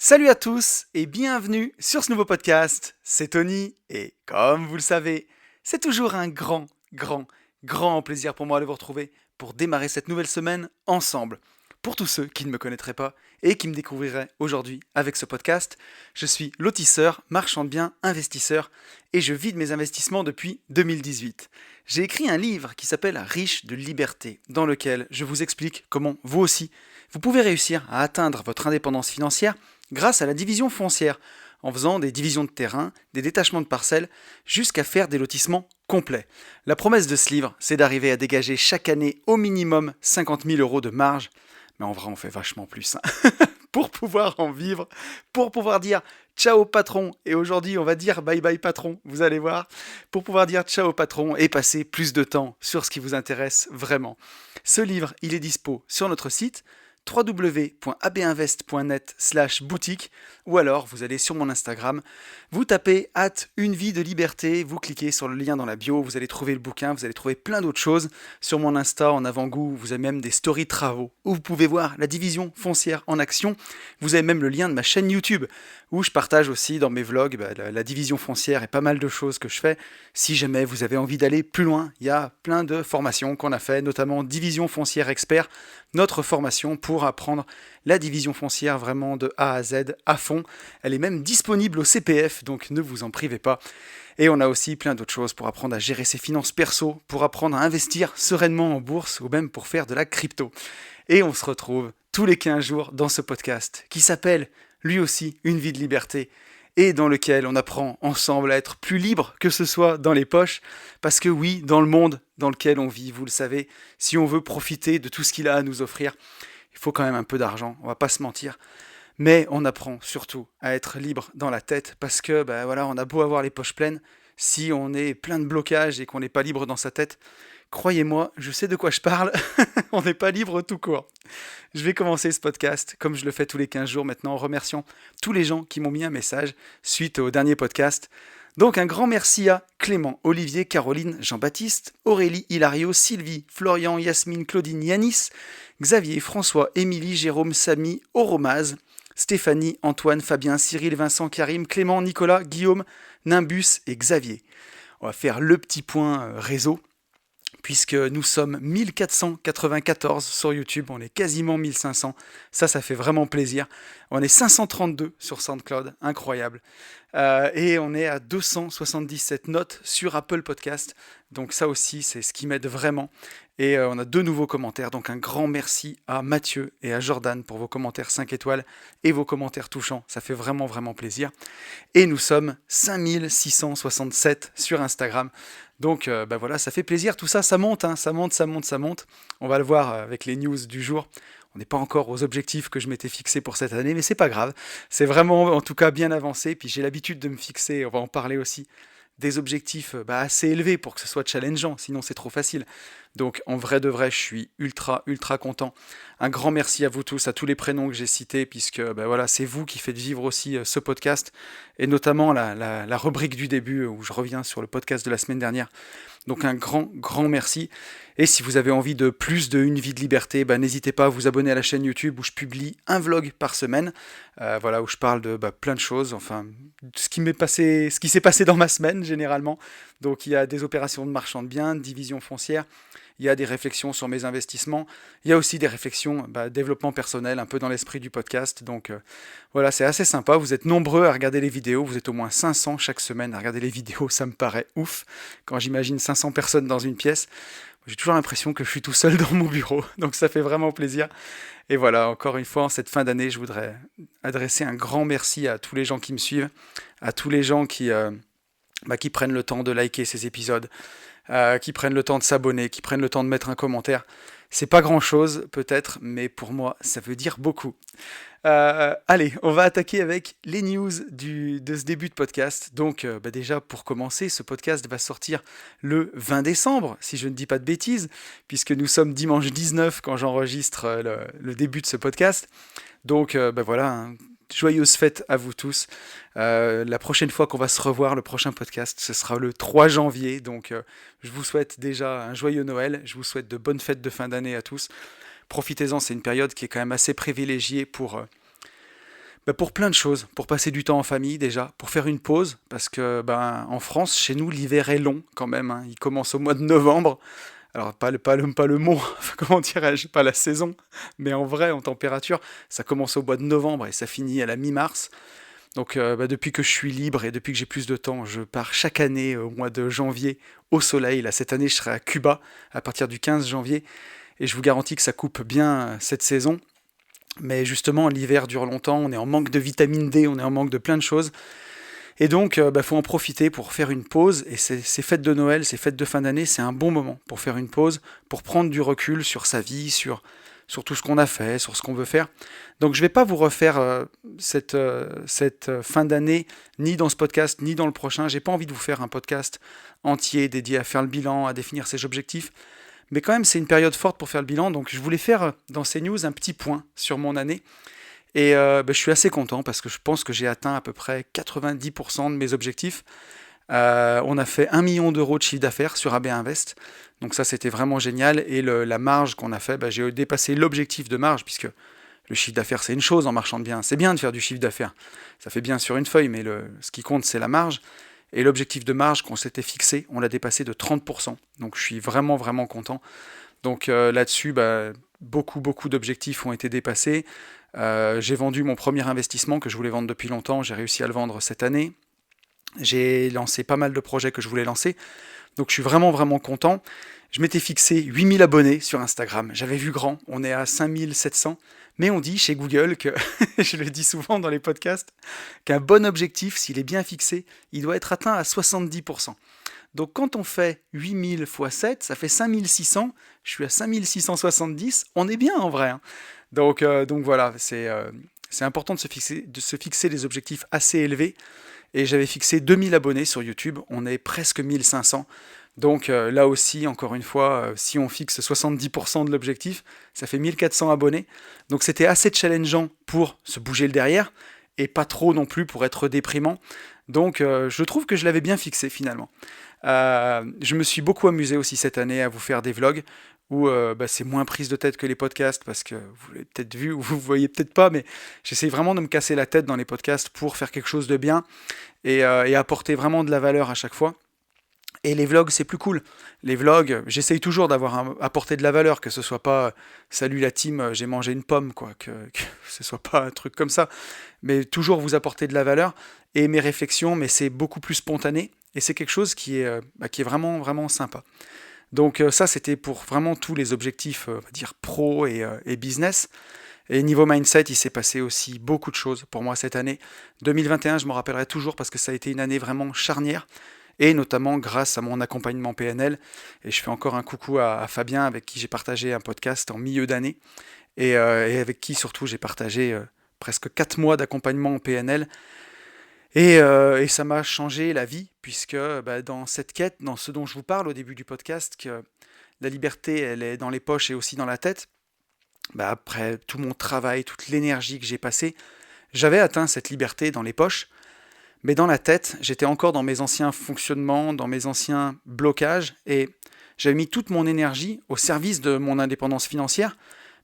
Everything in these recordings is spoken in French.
Salut à tous et bienvenue sur ce nouveau podcast. C'est Tony et comme vous le savez, c'est toujours un grand plaisir pour moi de vous retrouver pour démarrer cette nouvelle semaine ensemble. Pour tous ceux qui ne me connaîtraient pas et qui me découvriraient aujourd'hui avec ce podcast, je suis lotisseur, marchand de biens, investisseur et je vis de mes investissements depuis 2018. J'ai écrit un livre qui s'appelle Riche de liberté, dans lequel je vous explique comment vous aussi, vous pouvez réussir à atteindre votre indépendance financière grâce à la division foncière, en faisant des divisions de terrain, des détachements de parcelles, jusqu'à faire des lotissements complets. La promesse de ce livre, c'est d'arriver à dégager chaque année au minimum 50 000 euros de marge, mais en vrai on fait vachement plus, pour pouvoir en vivre, pour pouvoir dire ciao patron, et aujourd'hui on va dire bye bye patron, vous allez voir, pour pouvoir dire ciao patron et passer plus de temps sur ce qui vous intéresse vraiment. Ce livre, il est dispo sur notre site www.abinvest.net/boutique ou alors vous allez sur mon Instagram, vous tapez une vie de liberté, vous cliquez sur le lien dans la bio, vous allez trouver le bouquin, vous allez trouver plein d'autres choses. Sur mon Insta, en avant-goût, vous avez même des stories de travaux où vous pouvez voir la division foncière en action. Vous avez même le lien de ma chaîne YouTube où je partage aussi dans mes vlogs la division foncière et pas mal de choses que je fais. Si jamais vous avez envie d'aller plus loin, il y a plein de formations qu'on a fait, notamment Division foncière expert, notre formation pour apprendre la division foncière vraiment de A à Z à fond. Elle est même disponible au CPF, donc ne vous en privez pas. Et on a aussi plein d'autres choses pour apprendre à gérer ses finances perso, pour apprendre à investir sereinement en bourse ou même pour faire de la crypto. Et on se retrouve tous les 15 jours dans ce podcast qui s'appelle lui aussi Une vie de liberté et dans lequel on apprend ensemble à être plus libre que ce soit dans les poches, parce que oui, dans le monde dans lequel on vit, vous le savez, si on veut profiter de tout ce qu'il a à nous offrir, il faut quand même un peu d'argent, on va pas se mentir. Mais on apprend surtout à être libre dans la tête, parce que voilà, on a beau avoir les poches pleines, si on est plein de blocages et qu'on n'est pas libre dans sa tête, croyez-moi, je sais de quoi je parle, on n'est pas libre tout court. Je vais commencer ce podcast, comme je le fais tous les 15 jours maintenant, en remerciant tous les gens qui m'ont mis un message suite au dernier podcast. Donc un grand merci à Clément, Olivier, Caroline, Jean-Baptiste, Aurélie, Hilario, Sylvie, Florian, Yasmine, Claudine, Yanis, Xavier, François, Émilie, Jérôme, Samy, Oromaz, Stéphanie, Antoine, Fabien, Cyril, Vincent, Karim, Clément, Nicolas, Guillaume, Nimbus et Xavier. On va faire le petit point réseau, puisque nous sommes 1494 sur YouTube, on est quasiment 1500, ça fait vraiment plaisir. On est 532 sur SoundCloud, incroyable. Et on est à 277 notes sur Apple Podcast, donc ça aussi c'est ce qui m'aide vraiment. Et on a 2 nouveaux commentaires, donc un grand merci à Mathieu et à Jordan pour vos commentaires 5 étoiles et vos commentaires touchants, ça fait vraiment plaisir. Et nous sommes 5667 sur Instagram. Donc voilà, ça fait plaisir, tout ça, ça monte, ça monte. On va le voir avec les news du jour. On n'est pas encore aux objectifs que je m'étais fixés pour cette année, mais c'est pas grave. C'est vraiment en tout cas bien avancé. Puis j'ai l'habitude de me fixer, on va en parler aussi, des objectifs assez élevés pour que ce soit challengeant, sinon c'est trop facile. Donc en vrai de vrai, je suis ultra content. Un grand merci à vous tous, à tous les prénoms que j'ai cités, puisque voilà, c'est vous qui faites vivre aussi ce podcast, et notamment la rubrique du début où je reviens sur le podcast de la semaine dernière. Donc un grand merci. Et si vous avez envie de plus de Une vie de liberté, n'hésitez pas à vous abonner à la chaîne YouTube où je publie un vlog par semaine, voilà, où je parle de plein de choses, enfin, ce qui s'est passé dans ma semaine généralement. Donc il y a des opérations de marchand de biens, de division foncière, il y a des réflexions sur mes investissements, il y a aussi des réflexions développement personnel, un peu dans l'esprit du podcast. Donc voilà, c'est assez sympa, vous êtes nombreux à regarder les vidéos, vous êtes au moins 500 chaque semaine à regarder les vidéos, ça me paraît ouf, quand j'imagine 500 personnes dans une pièce. J'ai toujours l'impression que je suis tout seul dans mon bureau, donc ça fait vraiment plaisir. Et voilà, encore une fois, en cette fin d'année, je voudrais adresser un grand merci à tous les gens qui me suivent, à tous les gens qui prennent le temps de liker ces épisodes, qui prennent le temps de s'abonner, qui prennent le temps de mettre un commentaire. C'est pas grand chose peut-être, mais pour moi ça veut dire beaucoup. Allez, on va attaquer avec les news de ce début de podcast. Donc déjà pour commencer, ce podcast va sortir le 20 décembre, si je ne dis pas de bêtises, puisque nous sommes dimanche 19 quand j'enregistre le début de ce podcast. Donc voilà, joyeuse fête à vous tous. La prochaine fois qu'on va se revoir, le prochain podcast, ce sera le 3 janvier. Donc je vous souhaite déjà un joyeux Noël. Je vous souhaite de bonnes fêtes de fin d'année à tous. Profitez-en, c'est une période qui est quand même assez privilégiée pour Bah, pour plein de choses, pour passer du temps en famille déjà, pour faire une pause, parce que ben, en France, chez nous, l'hiver est long quand même, hein. Il commence au mois de novembre. Alors pas le mot, comment dirais-je, pas la saison, mais en vrai, en température, ça commence au mois de novembre et ça finit à la mi-mars. Donc bah, depuis que je suis libre et depuis que j'ai plus de temps, je pars chaque année au mois de janvier au soleil. Là, cette année, je serai à Cuba à partir du 15 janvier et je vous garantis que ça coupe bien cette saison. Mais justement, l'hiver dure longtemps, on est en manque de vitamine D, on est en manque de plein de choses. Et donc, bah, faut en profiter pour faire une pause. Et ces fêtes de Noël, ces fêtes de fin d'année, c'est un bon moment pour faire une pause, pour prendre du recul sur sa vie, sur tout ce qu'on a fait, sur ce qu'on veut faire. Donc, je ne vais pas vous refaire cette fin d'année, ni dans ce podcast, ni dans le prochain. J'ai pas envie de vous faire un podcast entier dédié à faire le bilan, à définir ses objectifs. Mais quand même, c'est une période forte pour faire le bilan. Donc, je voulais faire dans ces news un petit point sur mon année. Et bah, je suis assez content parce que je pense que j'ai atteint à peu près 90% de mes objectifs. On a fait 1 million d'euros de chiffre d'affaires sur AB Invest. Donc ça, c'était vraiment génial. Et la marge qu'on a fait, bah, j'ai dépassé l'objectif de marge, puisque le chiffre d'affaires, c'est une chose en marchand de biens. C'est bien de faire du chiffre d'affaires. Ça fait bien sur une feuille, mais ce qui compte, c'est la marge. Et l'objectif de marge qu'on s'était fixé, on l'a dépassé de 30%. Donc je suis vraiment, vraiment content. Donc là-dessus, bah, beaucoup d'objectifs ont été dépassés. J'ai vendu mon premier investissement que je voulais vendre depuis longtemps. J'ai réussi à le vendre cette année. J'ai lancé pas mal de projets que je voulais lancer. Donc je suis vraiment, vraiment content. Je m'étais fixé 8000 abonnés sur Instagram. J'avais vu grand. On est à 5700. Mais on dit chez Google que, je le dis souvent dans les podcasts, qu'un bon objectif, s'il est bien fixé, il doit être atteint à 70%. Donc quand on fait 8000 x 7, ça fait 5600. Je suis à 5670. On est bien en vrai, hein. Donc voilà, c'est important de se fixer des objectifs assez élevés. Et j'avais fixé 2000 abonnés sur YouTube. On est presque 1500. Donc là aussi, encore une fois, si on fixe 70% de l'objectif, ça fait 1400 abonnés. Donc c'était assez challengeant pour se bouger le derrière et pas trop non plus pour être déprimant. Donc je trouve que je l'avais bien fixé finalement. Je me suis beaucoup amusé aussi cette année à vous faire des vlogs où bah, c'est moins prise de tête que les podcasts parce que vous l'avez peut-être vu ou vous voyez peut-être pas, mais j'essaie vraiment de me casser la tête dans les podcasts pour faire quelque chose de bien et apporter vraiment de la valeur à chaque fois. Et les vlogs, c'est plus cool. Les vlogs, j'essaye toujours apporter de la valeur, que ce soit pas salut la team, j'ai mangé une pomme, quoi, que ce soit pas un truc comme ça, mais toujours vous apporter de la valeur et mes réflexions, mais c'est beaucoup plus spontané et c'est quelque chose qui est vraiment, vraiment sympa. Donc ça, c'était pour vraiment tous les objectifs, on va dire pro et business. Et niveau mindset, il s'est passé aussi beaucoup de choses pour moi cette année. 2021, je m'en rappellerai toujours parce que ça a été une année vraiment charnière et notamment grâce à mon accompagnement PNL. Et je fais encore un coucou à Fabien avec qui j'ai partagé un podcast en milieu d'année et avec qui surtout j'ai partagé presque 4 mois d'accompagnement en PNL. Et ça m'a changé la vie puisque bah, dans cette quête, dans ce dont je vous parle au début du podcast, que la liberté, elle est dans les poches et aussi dans la tête, bah, après tout mon travail, toute l'énergie que j'ai passée, j'avais atteint cette liberté dans les poches, mais dans la tête, j'étais encore dans mes anciens fonctionnements, dans mes anciens blocages, et j'avais mis toute mon énergie au service de mon indépendance financière.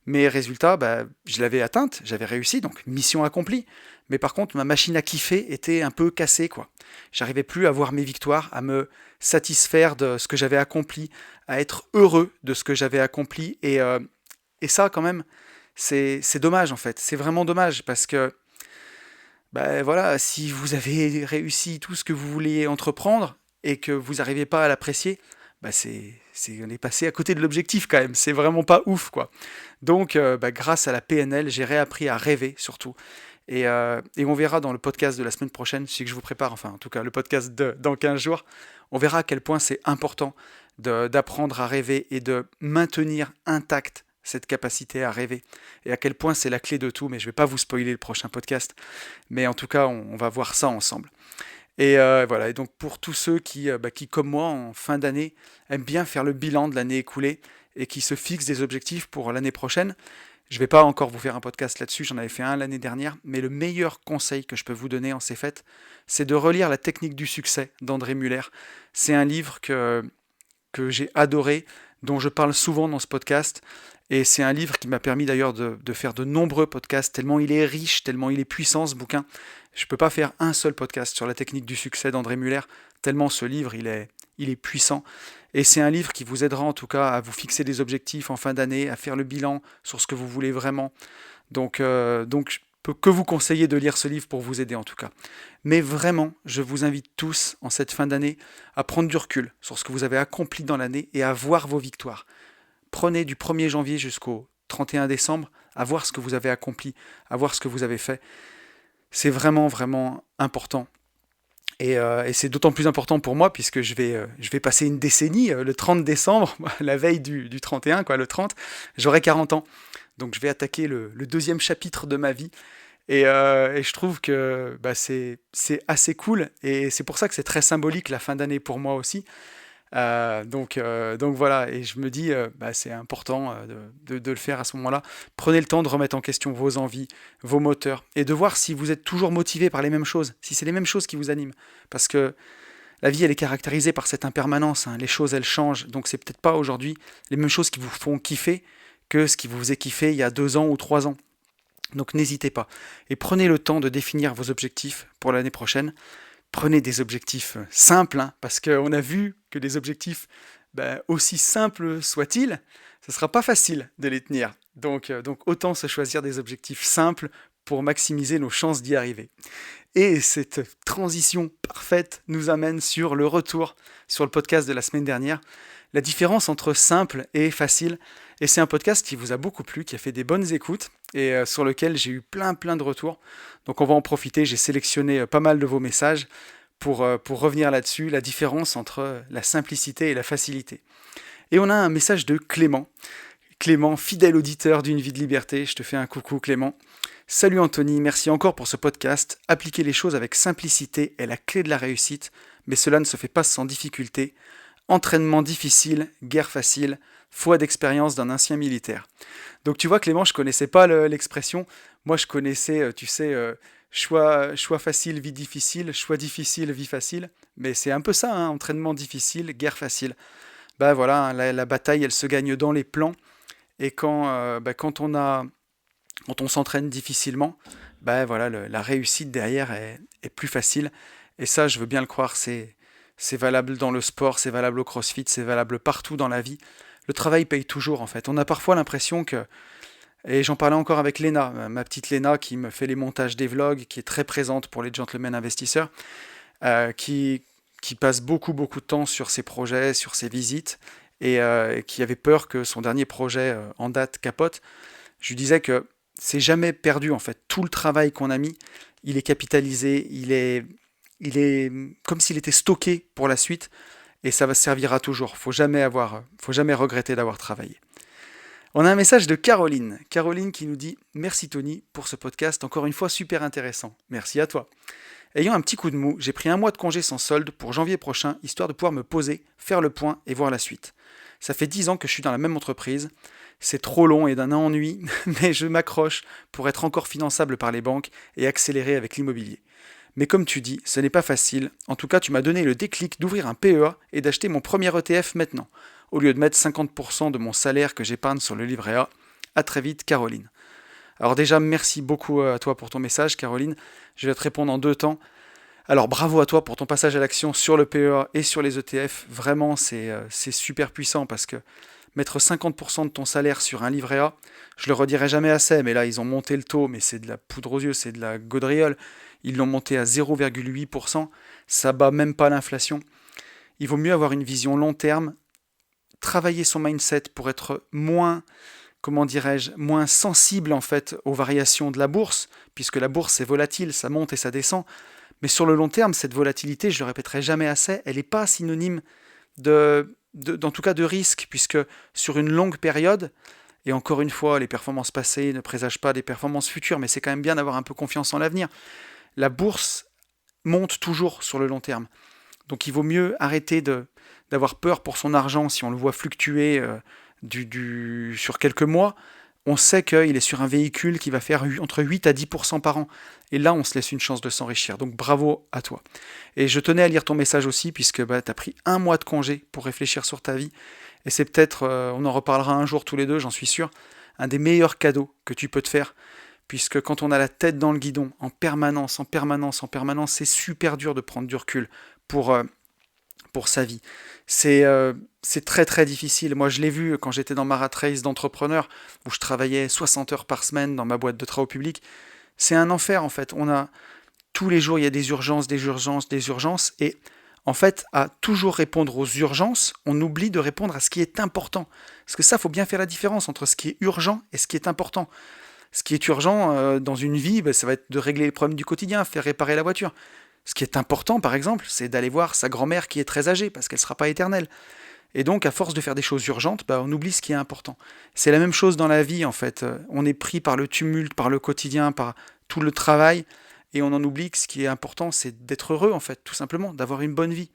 Mes résultats, bah, je l'avais atteinte, j'avais réussi, donc mission accomplie. Mais par contre, ma machine à kiffer était un peu cassée, quoi. J'arrivais plus à voir mes victoires, à me satisfaire de ce que j'avais accompli, à être heureux de ce que j'avais accompli. Et ça, quand même, c'est dommage, en fait. C'est vraiment dommage, parce que bah voilà, si vous avez réussi tout ce que vous vouliez entreprendre et que vous n'arrivez pas à l'apprécier, bah on est passé à côté de l'objectif quand même. C'est vraiment pas ouf, quoi. Donc, bah, grâce à la PNL, j'ai réappris à rêver surtout. Et on verra dans le podcast de la semaine prochaine, c'est que je vous prépare, enfin en tout cas le podcast dans 15 jours, on verra à quel point c'est important d'apprendre à rêver et de maintenir intacte cette capacité à rêver. Et à quel point c'est la clé de tout, mais je ne vais pas vous spoiler le prochain podcast. Mais en tout cas, on va voir ça ensemble. Et voilà, et donc pour tous ceux qui, comme moi, en fin d'année, aiment bien faire le bilan de l'année écoulée et qui se fixent des objectifs pour l'année prochaine, je ne vais pas encore vous faire un podcast là-dessus, j'en avais fait un l'année dernière, mais le meilleur conseil que je peux vous donner en ces fêtes, c'est de relire La technique du succès d'André Muller. C'est un livre que j'ai adoré. dont je parle souvent dans ce podcast. Et c'est un livre qui m'a permis d'ailleurs de faire de nombreux podcasts, tellement il est riche, tellement il est puissant ce bouquin. Je ne peux pas faire un seul podcast sur la technique du succès d'André Muller, tellement ce livre il est puissant. Et c'est un livre qui vous aidera en tout cas à vous fixer des objectifs en fin d'année, à faire le bilan sur ce que vous voulez vraiment. Donc je peux que vous conseiller de lire ce livre pour vous aider en tout cas. Mais vraiment, je vous invite tous en cette fin d'année à prendre du recul sur ce que vous avez accompli dans l'année et à voir vos victoires. Prenez du 1er janvier jusqu'au 31 décembre à voir ce que vous avez accompli, à voir ce que vous avez fait. C'est vraiment, vraiment important. Et c'est d'autant plus important pour moi puisque je vais passer une décennie, le 30 décembre, la veille du 31, quoi, le 30, j'aurai 40 ans. Donc je vais attaquer le deuxième chapitre de ma vie. Et je trouve que c'est assez cool. Et c'est pour ça que c'est très symbolique la fin d'année pour moi aussi. Donc voilà, et je me dis, c'est important de le faire à ce moment-là. Prenez le temps de remettre en question vos envies, vos moteurs, et de voir si vous êtes toujours motivé par les mêmes choses, si c'est les mêmes choses qui vous animent. Parce que la vie, elle est caractérisée par cette impermanence, hein. Les choses, elles changent, donc c'est peut-être pas aujourd'hui les mêmes choses qui vous font kiffer que ce qui vous faisait kiffer il y a 2 ans ou 3 ans. Donc n'hésitez pas. Et prenez le temps de définir vos objectifs pour l'année prochaine. Prenez des objectifs simples, hein, parce qu'on a vu que les objectifs, aussi simples soient-ils, ce ne sera pas facile de les tenir. Donc autant se choisir des objectifs simples pour maximiser nos chances d'y arriver. Et cette transition parfaite nous amène sur le retour sur le podcast de la semaine dernière. La différence entre simple et facile. Et c'est un podcast qui vous a beaucoup plu, qui a fait des bonnes écoutes et sur lequel j'ai eu plein de retours. Donc on va en profiter, j'ai sélectionné pas mal de vos messages pour revenir là-dessus, la différence entre la simplicité et la facilité. Et on a un message de Clément. Clément, fidèle auditeur d'une vie de liberté, je te fais un coucou Clément. Salut Anthony, merci encore pour ce podcast. Appliquer les choses avec simplicité est la clé de la réussite, mais cela ne se fait pas sans difficulté. Entraînement difficile, guerre facile, foi d'expérience d'un ancien militaire. Donc tu vois Clément, je connaissais pas l'expression. Moi je connaissais, tu sais, choix facile, vie difficile, choix difficile, vie facile. Mais c'est un peu ça, hein, entraînement difficile, guerre facile. Voilà, hein, la bataille elle se gagne dans les plans. Et quand on s'entraîne difficilement, voilà, la réussite derrière est plus facile. Et ça, je veux bien le croire, c'est valable dans le sport, c'est valable au crossfit, c'est valable partout dans la vie. Le travail paye toujours en fait. On a parfois l'impression que, et j'en parlais encore avec Léna, ma petite Léna qui me fait les montages des vlogs, qui est très présente pour les gentlemen investisseurs, qui passe beaucoup de temps sur ses projets, sur ses visites, et qui avait peur que son dernier projet en date capote. Je lui disais que c'est jamais perdu en fait. Tout le travail qu'on a mis, il est capitalisé, il est comme s'il était stocké pour la suite et ça va servira toujours. Faut jamais regretter d'avoir travaillé. On a un message de Caroline. Caroline qui nous dit « Merci Tony pour ce podcast, encore une fois super intéressant. Merci à toi. Ayant un petit coup de mou, j'ai pris 1 mois de congé sans solde pour janvier prochain, histoire de pouvoir me poser, faire le point et voir la suite. Ça fait 10 ans que je suis dans la même entreprise. C'est trop long et d'un ennui, mais je m'accroche pour être encore finançable par les banques et accélérer avec l'immobilier. Mais comme tu dis, ce n'est pas facile. En tout cas, tu m'as donné le déclic d'ouvrir un PEA et d'acheter mon premier ETF maintenant, au lieu de mettre 50% de mon salaire que j'épargne sur le livret A. À très vite, Caroline. Alors déjà, merci beaucoup à toi pour ton message, Caroline. Je vais te répondre en 2 temps. Alors bravo à toi pour ton passage à l'action sur le PEA et sur les ETF. Vraiment, c'est super puissant parce que mettre 50% de ton salaire sur un livret A, je le redirai jamais assez, mais là, ils ont monté le taux, mais c'est de la poudre aux yeux, c'est de la gaudriole. Ils l'ont monté à 0,8%, ça bat même pas l'inflation. Il vaut mieux avoir une vision long terme, travailler son mindset pour être moins sensible en fait aux variations de la bourse, puisque la bourse est volatile, ça monte et ça descend. Mais sur le long terme, cette volatilité, je le répéterai jamais assez, elle n'est pas synonyme en tout cas de risque, puisque sur une longue période, et encore une fois, les performances passées ne présagent pas des performances futures, mais c'est quand même bien d'avoir un peu confiance en l'avenir. La bourse monte toujours sur le long terme. Donc il vaut mieux arrêter d'avoir peur pour son argent si on le voit fluctuer sur quelques mois. On sait qu'il est sur un véhicule qui va faire entre 8 à 10% par an. Et là, on se laisse une chance de s'enrichir. Donc bravo à toi. Et je tenais à lire ton message aussi, puisque tu as pris 1 mois de congé pour réfléchir sur ta vie. Et c'est peut-être, on en reparlera un jour tous les deux, j'en suis sûr, un des meilleurs cadeaux que tu peux te faire, puisque quand on a la tête dans le guidon, en permanence, en permanence, en permanence, c'est super dur de prendre du recul pour, euh, pour sa vie. C'est très très difficile. Moi, je l'ai vu quand j'étais dans ma rat race d'entrepreneur, où je travaillais 60 heures par semaine dans ma boîte de travaux publics. C'est un enfer en fait. Tous les jours, il y a des urgences, des urgences, des urgences, et en fait, à toujours répondre aux urgences, on oublie de répondre à ce qui est important. Parce que ça, faut bien faire la différence entre ce qui est urgent et ce qui est important. Ce qui est urgent dans une vie, ben, ça va être de régler les problèmes du quotidien, faire réparer la voiture. Ce qui est important, par exemple, c'est d'aller voir sa grand-mère qui est très âgée, parce qu'elle ne sera pas éternelle. Et donc, à force de faire des choses urgentes, bah, on oublie ce qui est important. C'est la même chose dans la vie, en fait. On est pris par le tumulte, par le quotidien, par tout le travail, et on en oublie que ce qui est important, c'est d'être heureux, en fait, tout simplement, d'avoir une bonne vie.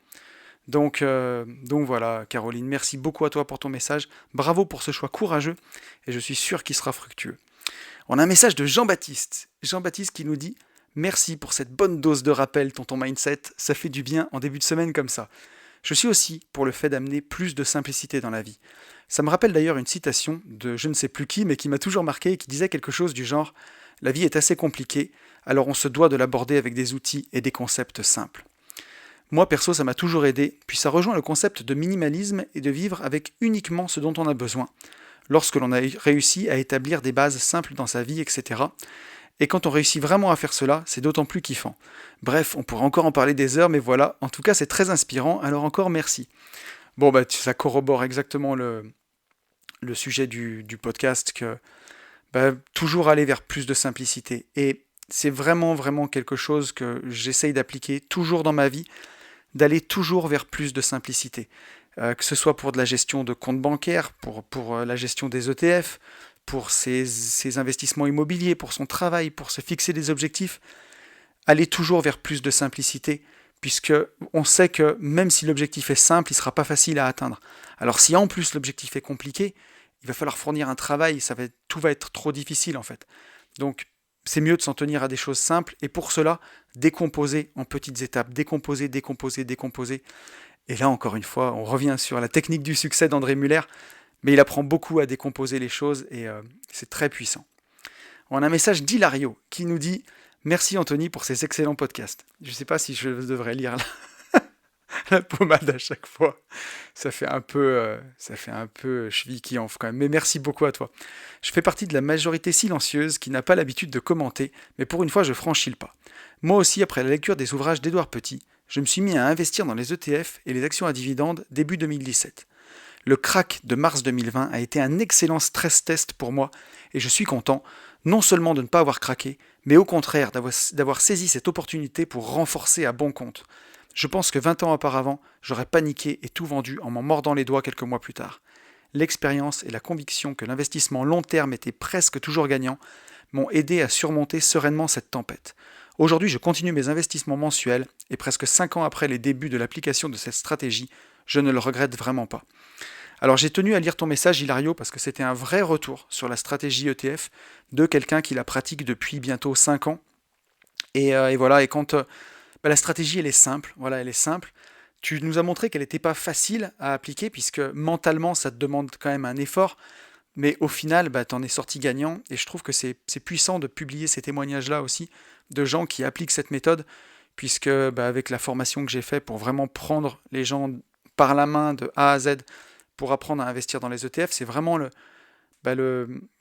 Donc voilà, Caroline, merci beaucoup à toi pour ton message. Bravo pour ce choix courageux, et je suis sûr qu'il sera fructueux. On a un message de Jean-Baptiste. Jean-Baptiste qui nous dit: merci pour cette bonne dose de rappel, tonton Mindset, ça fait du bien en début de semaine comme ça. Je suis aussi pour le fait d'amener plus de simplicité dans la vie. Ça me rappelle d'ailleurs une citation de je ne sais plus qui, mais qui m'a toujours marqué et qui disait quelque chose du genre: la vie est assez compliquée, alors on se doit de l'aborder avec des outils et des concepts simples. Moi perso, ça m'a toujours aidé, puis ça rejoint le concept de minimalisme et de vivre avec uniquement ce dont on a besoin, lorsque l'on a réussi à établir des bases simples dans sa vie, etc. Et quand on réussit vraiment à faire cela, c'est d'autant plus kiffant. Bref, on pourrait encore en parler des heures, mais voilà, en tout cas c'est très inspirant, alors encore merci. Bon, bah ça corrobore exactement le sujet du podcast, que bah, toujours aller vers plus de simplicité. Et c'est vraiment, vraiment quelque chose que j'essaye d'appliquer toujours dans ma vie, d'aller toujours vers plus de simplicité. Que ce soit pour de la gestion de comptes bancaires, pour la gestion des ETF, pour ses investissements immobiliers, pour son travail, pour se fixer des objectifs, aller toujours vers plus de simplicité, puisque on sait que même si l'objectif est simple, il ne sera pas facile à atteindre. Alors si en plus l'objectif est compliqué, il va falloir fournir un travail, tout va être trop difficile en fait. Donc c'est mieux de s'en tenir à des choses simples, et pour cela, décomposer en petites étapes, décomposer, décomposer, décomposer. Et là encore une fois, on revient sur la technique du succès d'André Muller, mais il apprend beaucoup à décomposer les choses, et c'est très puissant. On a un message d'Hilario qui nous dit: merci Anthony pour ces excellents podcasts. Je ne sais pas si je devrais lire la pommade à chaque fois. Ça fait un peu cheville qui enfle quand même. Mais merci beaucoup à toi. Je fais partie de la majorité silencieuse qui n'a pas l'habitude de commenter, mais pour une fois je franchis le pas. Moi aussi, après la lecture des ouvrages d'Édouard Petit, je me suis mis à investir dans les ETF et les actions à dividendes début 2017. Le crack de mars 2020 a été un excellent stress test pour moi, et je suis content, non seulement de ne pas avoir craqué, mais au contraire d'avoir saisi cette opportunité pour renforcer à bon compte. Je pense que 20 ans auparavant, j'aurais paniqué et tout vendu en m'en mordant les doigts quelques mois plus tard. L'expérience et la conviction que l'investissement long terme était presque toujours gagnant m'ont aidé à surmonter sereinement cette tempête. Aujourd'hui, je continue mes investissements mensuels, et presque 5 ans après les débuts de l'application de cette stratégie, je ne le regrette vraiment pas. Alors j'ai tenu à lire ton message, Hilario, parce que c'était un vrai retour sur la stratégie ETF de quelqu'un qui la pratique depuis bientôt 5 ans. Et voilà, et quand la stratégie, elle est simple, voilà, elle est simple. Tu nous as montré qu'elle n'était pas facile à appliquer, puisque mentalement, ça te demande quand même un effort, mais au final, tu en es sorti gagnant, et je trouve que c'est puissant de publier ces témoignages-là aussi, de gens qui appliquent cette méthode, puisque avec la formation que j'ai faite pour vraiment prendre les gens par la main de A à Z, pour apprendre à investir dans les ETF, c'est vraiment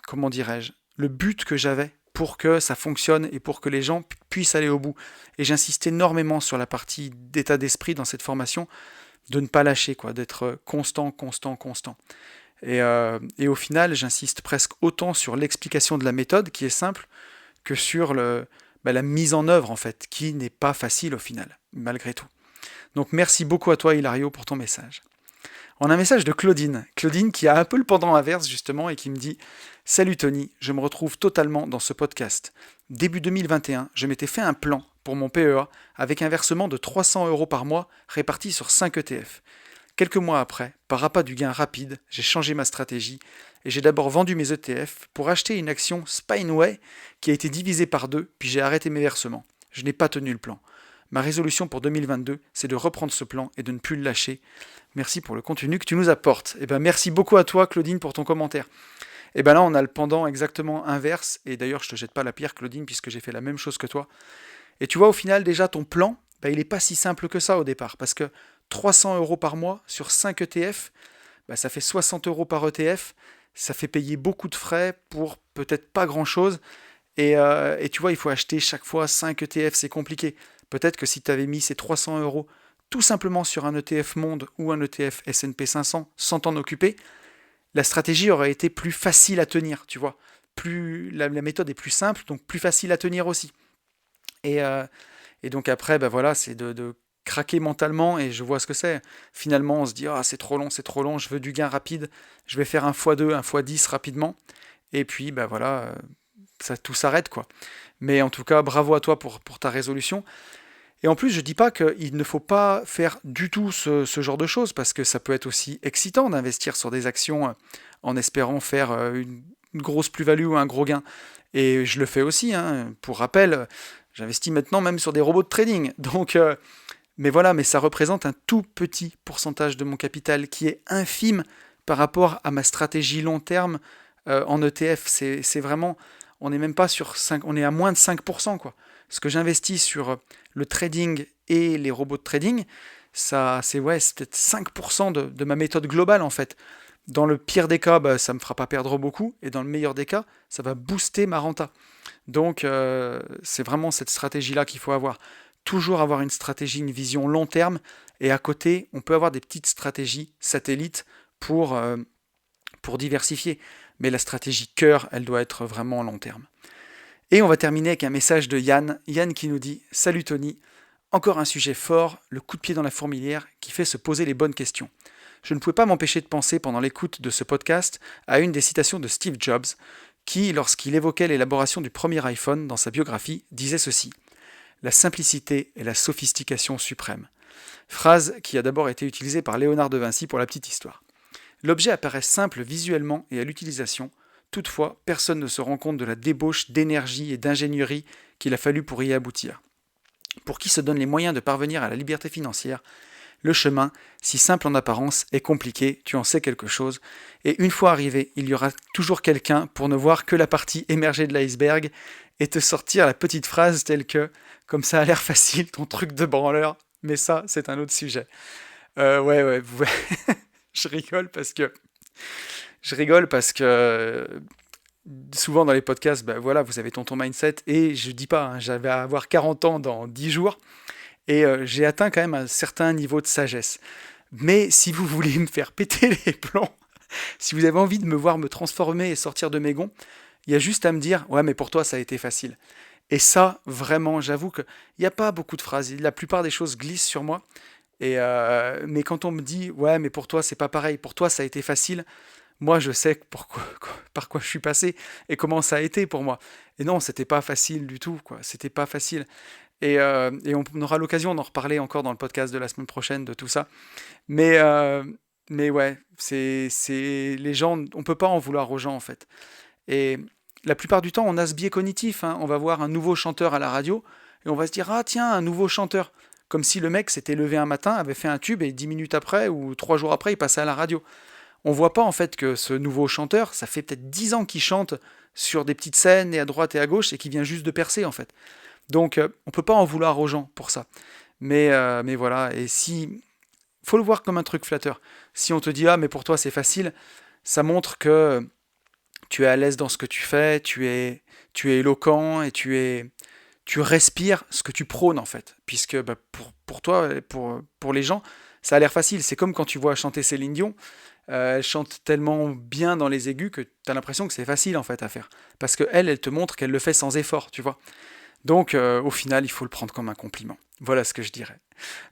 comment dirais-je, le but que j'avais pour que ça fonctionne et pour que les gens puissent aller au bout. Et j'insiste énormément sur la partie d'état d'esprit dans cette formation, de ne pas lâcher, quoi, d'être constant, constant, constant. Et au final, j'insiste presque autant sur l'explication de la méthode, qui est simple, que sur la mise en œuvre, en fait, qui n'est pas facile au final, malgré tout. Donc merci beaucoup à toi, Hilario, pour ton message. On a un message de Claudine. Claudine qui a un peu le pendant inverse justement et qui me dit: salut Tony, je me retrouve totalement dans ce podcast. Début 2021, je m'étais fait un plan pour mon PEA avec un versement de 300 € par mois réparti sur 5 ETF. Quelques mois après, par appât du gain rapide, j'ai changé ma stratégie et j'ai d'abord vendu mes ETF pour acheter une action Spineway qui a été divisée par 2, puis j'ai arrêté mes versements. Je n'ai pas tenu le plan. Ma résolution pour 2022, c'est de reprendre ce plan et de ne plus le lâcher. Merci pour le contenu que tu nous apportes. Et ben merci beaucoup à toi, Claudine, pour ton commentaire. Et ben là, on a le pendant exactement inverse. Et d'ailleurs, je te jette pas la pierre, Claudine, puisque j'ai fait la même chose que toi. Et tu vois, au final, déjà, ton plan, il n'est pas si simple que ça au départ. Parce que 300 € par mois sur 5 ETF, ça fait 60 € par ETF. Ça fait payer beaucoup de frais pour peut-être pas grand-chose. Et tu vois, il faut acheter chaque fois 5 ETF, c'est compliqué. Peut-être que si tu avais mis ces 300 € tout simplement sur un ETF Monde ou un ETF S&P 500 sans t'en occuper, la stratégie aurait été plus facile à tenir, tu vois. La méthode est plus simple, donc plus facile à tenir aussi. Et, euh, et donc après, voilà, c'est de craquer mentalement, et je vois ce que c'est. Finalement, on se dit, ah, c'est trop long, je veux du gain rapide, je vais faire un x2, un x10 rapidement, et puis, voilà, tout s'arrête, quoi. Mais en tout cas, bravo à toi pour ta résolution. Et en plus, je dis pas qu'il ne faut pas faire du tout ce genre de choses, parce que ça peut être aussi excitant d'investir sur des actions en espérant faire une grosse plus-value ou un gros gain. Et je le fais aussi, hein. Pour rappel, j'investis maintenant même sur des robots de trading. Donc, mais voilà, mais ça représente un tout petit pourcentage de mon capital qui est infime par rapport à ma stratégie long terme en ETF. C'est vraiment, on n'est même pas sur 5, on est à moins de 5%, quoi. Ce que j'investis sur le trading et les robots de trading, c'est peut-être 5% de ma méthode globale, en fait. Dans le pire des cas, ça ne me fera pas perdre beaucoup, et dans le meilleur des cas, ça va booster ma renta. Donc c'est vraiment cette stratégie-là qu'il faut avoir. Toujours avoir une stratégie, une vision long terme, et à côté, on peut avoir des petites stratégies satellites pour diversifier. Mais la stratégie cœur, elle doit être vraiment long terme. Et on va terminer avec un message de Yann. Yann qui nous dit « Salut Tony, encore un sujet fort, le coup de pied dans la fourmilière qui fait se poser les bonnes questions. Je ne pouvais pas m'empêcher de penser pendant l'écoute de ce podcast à une des citations de Steve Jobs qui, lorsqu'il évoquait l'élaboration du premier iPhone dans sa biographie, disait ceci « La simplicité est la sophistication suprême ». Phrase qui a d'abord été utilisée par Léonard de Vinci pour la petite histoire. L'objet apparaît simple visuellement et à l'utilisation. Toutefois, personne ne se rend compte de la débauche d'énergie et d'ingénierie qu'il a fallu pour y aboutir. Pour qui se donne les moyens de parvenir à la liberté financière, le chemin, si simple en apparence, est compliqué, tu en sais quelque chose, et une fois arrivé, il y aura toujours quelqu'un pour ne voir que la partie émergée de l'iceberg et te sortir la petite phrase telle que « comme ça a l'air facile, ton truc de branleur », mais ça, c'est un autre sujet. Ouais, je rigole parce que souvent dans les podcasts, voilà, vous avez Tonton Mindset, et je dis pas, hein, j'avais à avoir 40 ans dans 10 jours, et j'ai atteint quand même un certain niveau de sagesse. Mais si vous voulez me faire péter les plombs, si vous avez envie de me voir me transformer et sortir de mes gonds, il y a juste à me dire « Ouais, mais pour toi, ça a été facile ». Et ça, vraiment, j'avoue qu'il n'y a pas beaucoup de phrases. La plupart des choses glissent sur moi. Mais quand on me dit « Ouais, mais pour toi, c'est pas pareil. Pour toi, ça a été facile », moi, je sais par quoi je suis passé et comment ça a été pour moi. Et non, c'était pas facile du tout, quoi. C'était pas facile. Et on aura l'occasion d'en reparler encore dans le podcast de la semaine prochaine de tout ça. Mais ouais, c'est les gens, on peut pas en vouloir aux gens en fait. Et la plupart du temps, on a ce biais cognitif, hein. On va voir un nouveau chanteur à la radio et on va se dire ah tiens, un nouveau chanteur. Comme si le mec s'était levé un matin, avait fait un tube et 10 minutes après ou 3 jours après, il passait à la radio. On voit pas en fait que ce nouveau chanteur, ça fait peut-être 10 ans qu'il chante sur des petites scènes et à droite et à gauche et qu'il vient juste de percer en fait. Donc on peut pas en vouloir aux gens pour ça. Mais voilà, et si faut le voir comme un truc flatteur. Si on te dit ah mais pour toi c'est facile, ça montre que tu es à l'aise dans ce que tu fais, tu es éloquent et tu respires ce que tu prônes en fait. Puisque pour toi, pour les gens, ça a l'air facile. C'est comme quand tu vois chanter Céline Dion. Elle chante tellement bien dans les aigus que tu as l'impression que c'est facile en fait à faire. Parce qu'elle te montre qu'elle le fait sans effort, tu vois. Donc au final, il faut le prendre comme un compliment. Voilà ce que je dirais.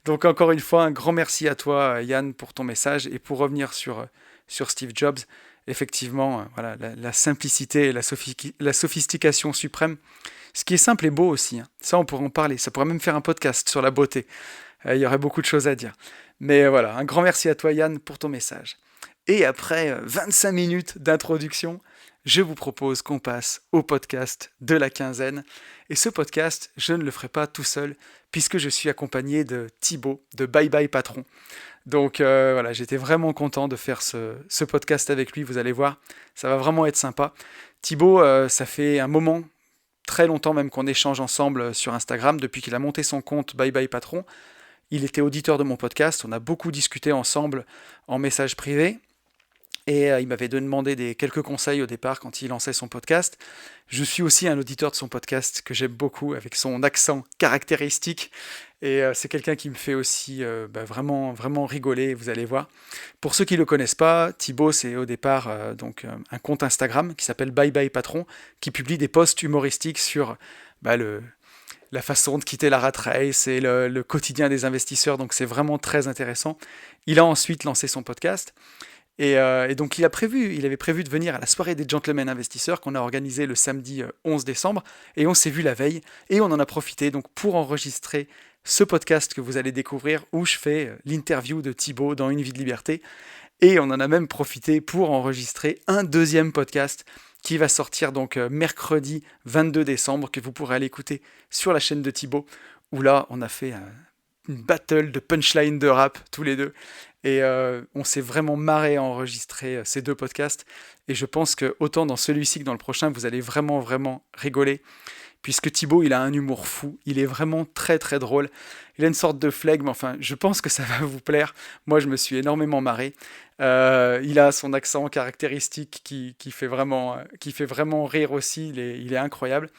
Donc encore une fois, un grand merci à toi Yann pour ton message. Et pour revenir sur Steve Jobs, effectivement, voilà, la simplicité et la sophistication suprême. Ce qui est simple est beau aussi, hein. Ça, on pourrait en parler. Ça pourrait même faire un podcast sur la beauté. Il y aurait beaucoup de choses à dire. Mais voilà, un grand merci à toi Yann pour ton message. Et après 25 minutes d'introduction, je vous propose qu'on passe au podcast de la quinzaine. Et ce podcast, je ne le ferai pas tout seul, puisque je suis accompagné de Thibaut, de Bye Bye Patron. Donc voilà, j'étais vraiment content de faire ce podcast avec lui, vous allez voir, ça va vraiment être sympa. Thibaut, ça fait un moment, très longtemps même qu'on échange ensemble sur Instagram, depuis qu'il a monté son compte Bye Bye Patron. Il était auditeur de mon podcast, on a beaucoup discuté ensemble en message privé. Et il m'avait demandé quelques conseils au départ quand il lançait son podcast. Je suis aussi un auditeur de son podcast que j'aime beaucoup, avec son accent caractéristique. Et c'est quelqu'un qui me fait aussi vraiment, vraiment rigoler, vous allez voir. Pour ceux qui ne le connaissent pas, Thibaut, c'est au départ un compte Instagram qui s'appelle Bye Bye Patron, qui publie des posts humoristiques sur la façon de quitter la rat race et le quotidien des investisseurs. Donc c'est vraiment très intéressant. Il a ensuite lancé son podcast. Et donc il avait prévu de venir à la soirée des Gentlemen Investisseurs qu'on a organisée le samedi 11 décembre, et on s'est vu la veille, et on en a profité donc pour enregistrer ce podcast que vous allez découvrir, où je fais l'interview de Thibaut dans Une vie de liberté, et on en a même profité pour enregistrer un deuxième podcast qui va sortir donc mercredi 22 décembre, que vous pourrez aller écouter sur la chaîne de Thibaut, où là on a fait une battle de punchline de rap tous les deux. Et on s'est vraiment marré à enregistrer ces deux podcasts. Et je pense que autant dans celui-ci que dans le prochain, vous allez vraiment, vraiment rigoler. Puisque Thibaut, il a un humour fou. Il est vraiment très, très drôle. Il a une sorte de flegme. Enfin, je pense que ça va vous plaire. Moi, je me suis énormément marré. Il a son accent caractéristique qui fait vraiment rire aussi. Il est incroyable.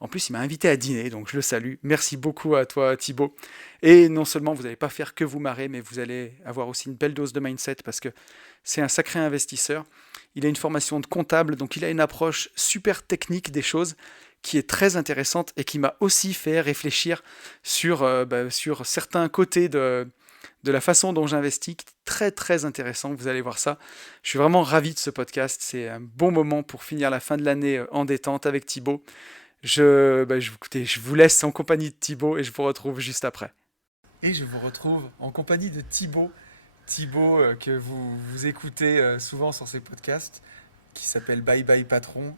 En plus, il m'a invité à dîner, donc je le salue. Merci beaucoup à toi, Thibaut. Et non seulement vous n'allez pas faire que vous marrer, mais vous allez avoir aussi une belle dose de mindset, parce que c'est un sacré investisseur. Il a une formation de comptable, donc il a une approche super technique des choses qui est très intéressante et qui m'a aussi fait réfléchir sur certains côtés de la façon dont j'investis. Très très intéressant, vous allez voir ça. Je suis vraiment ravi de ce podcast. C'est un bon moment pour finir la fin de l'année en détente avec Thibaut. Écoutez, je vous laisse en compagnie de Thibaut et je vous retrouve juste après. Et je vous retrouve en compagnie de Thibaut. Thibaut que vous écoutez souvent sur ses podcasts, qui s'appelle Bye Bye Patron.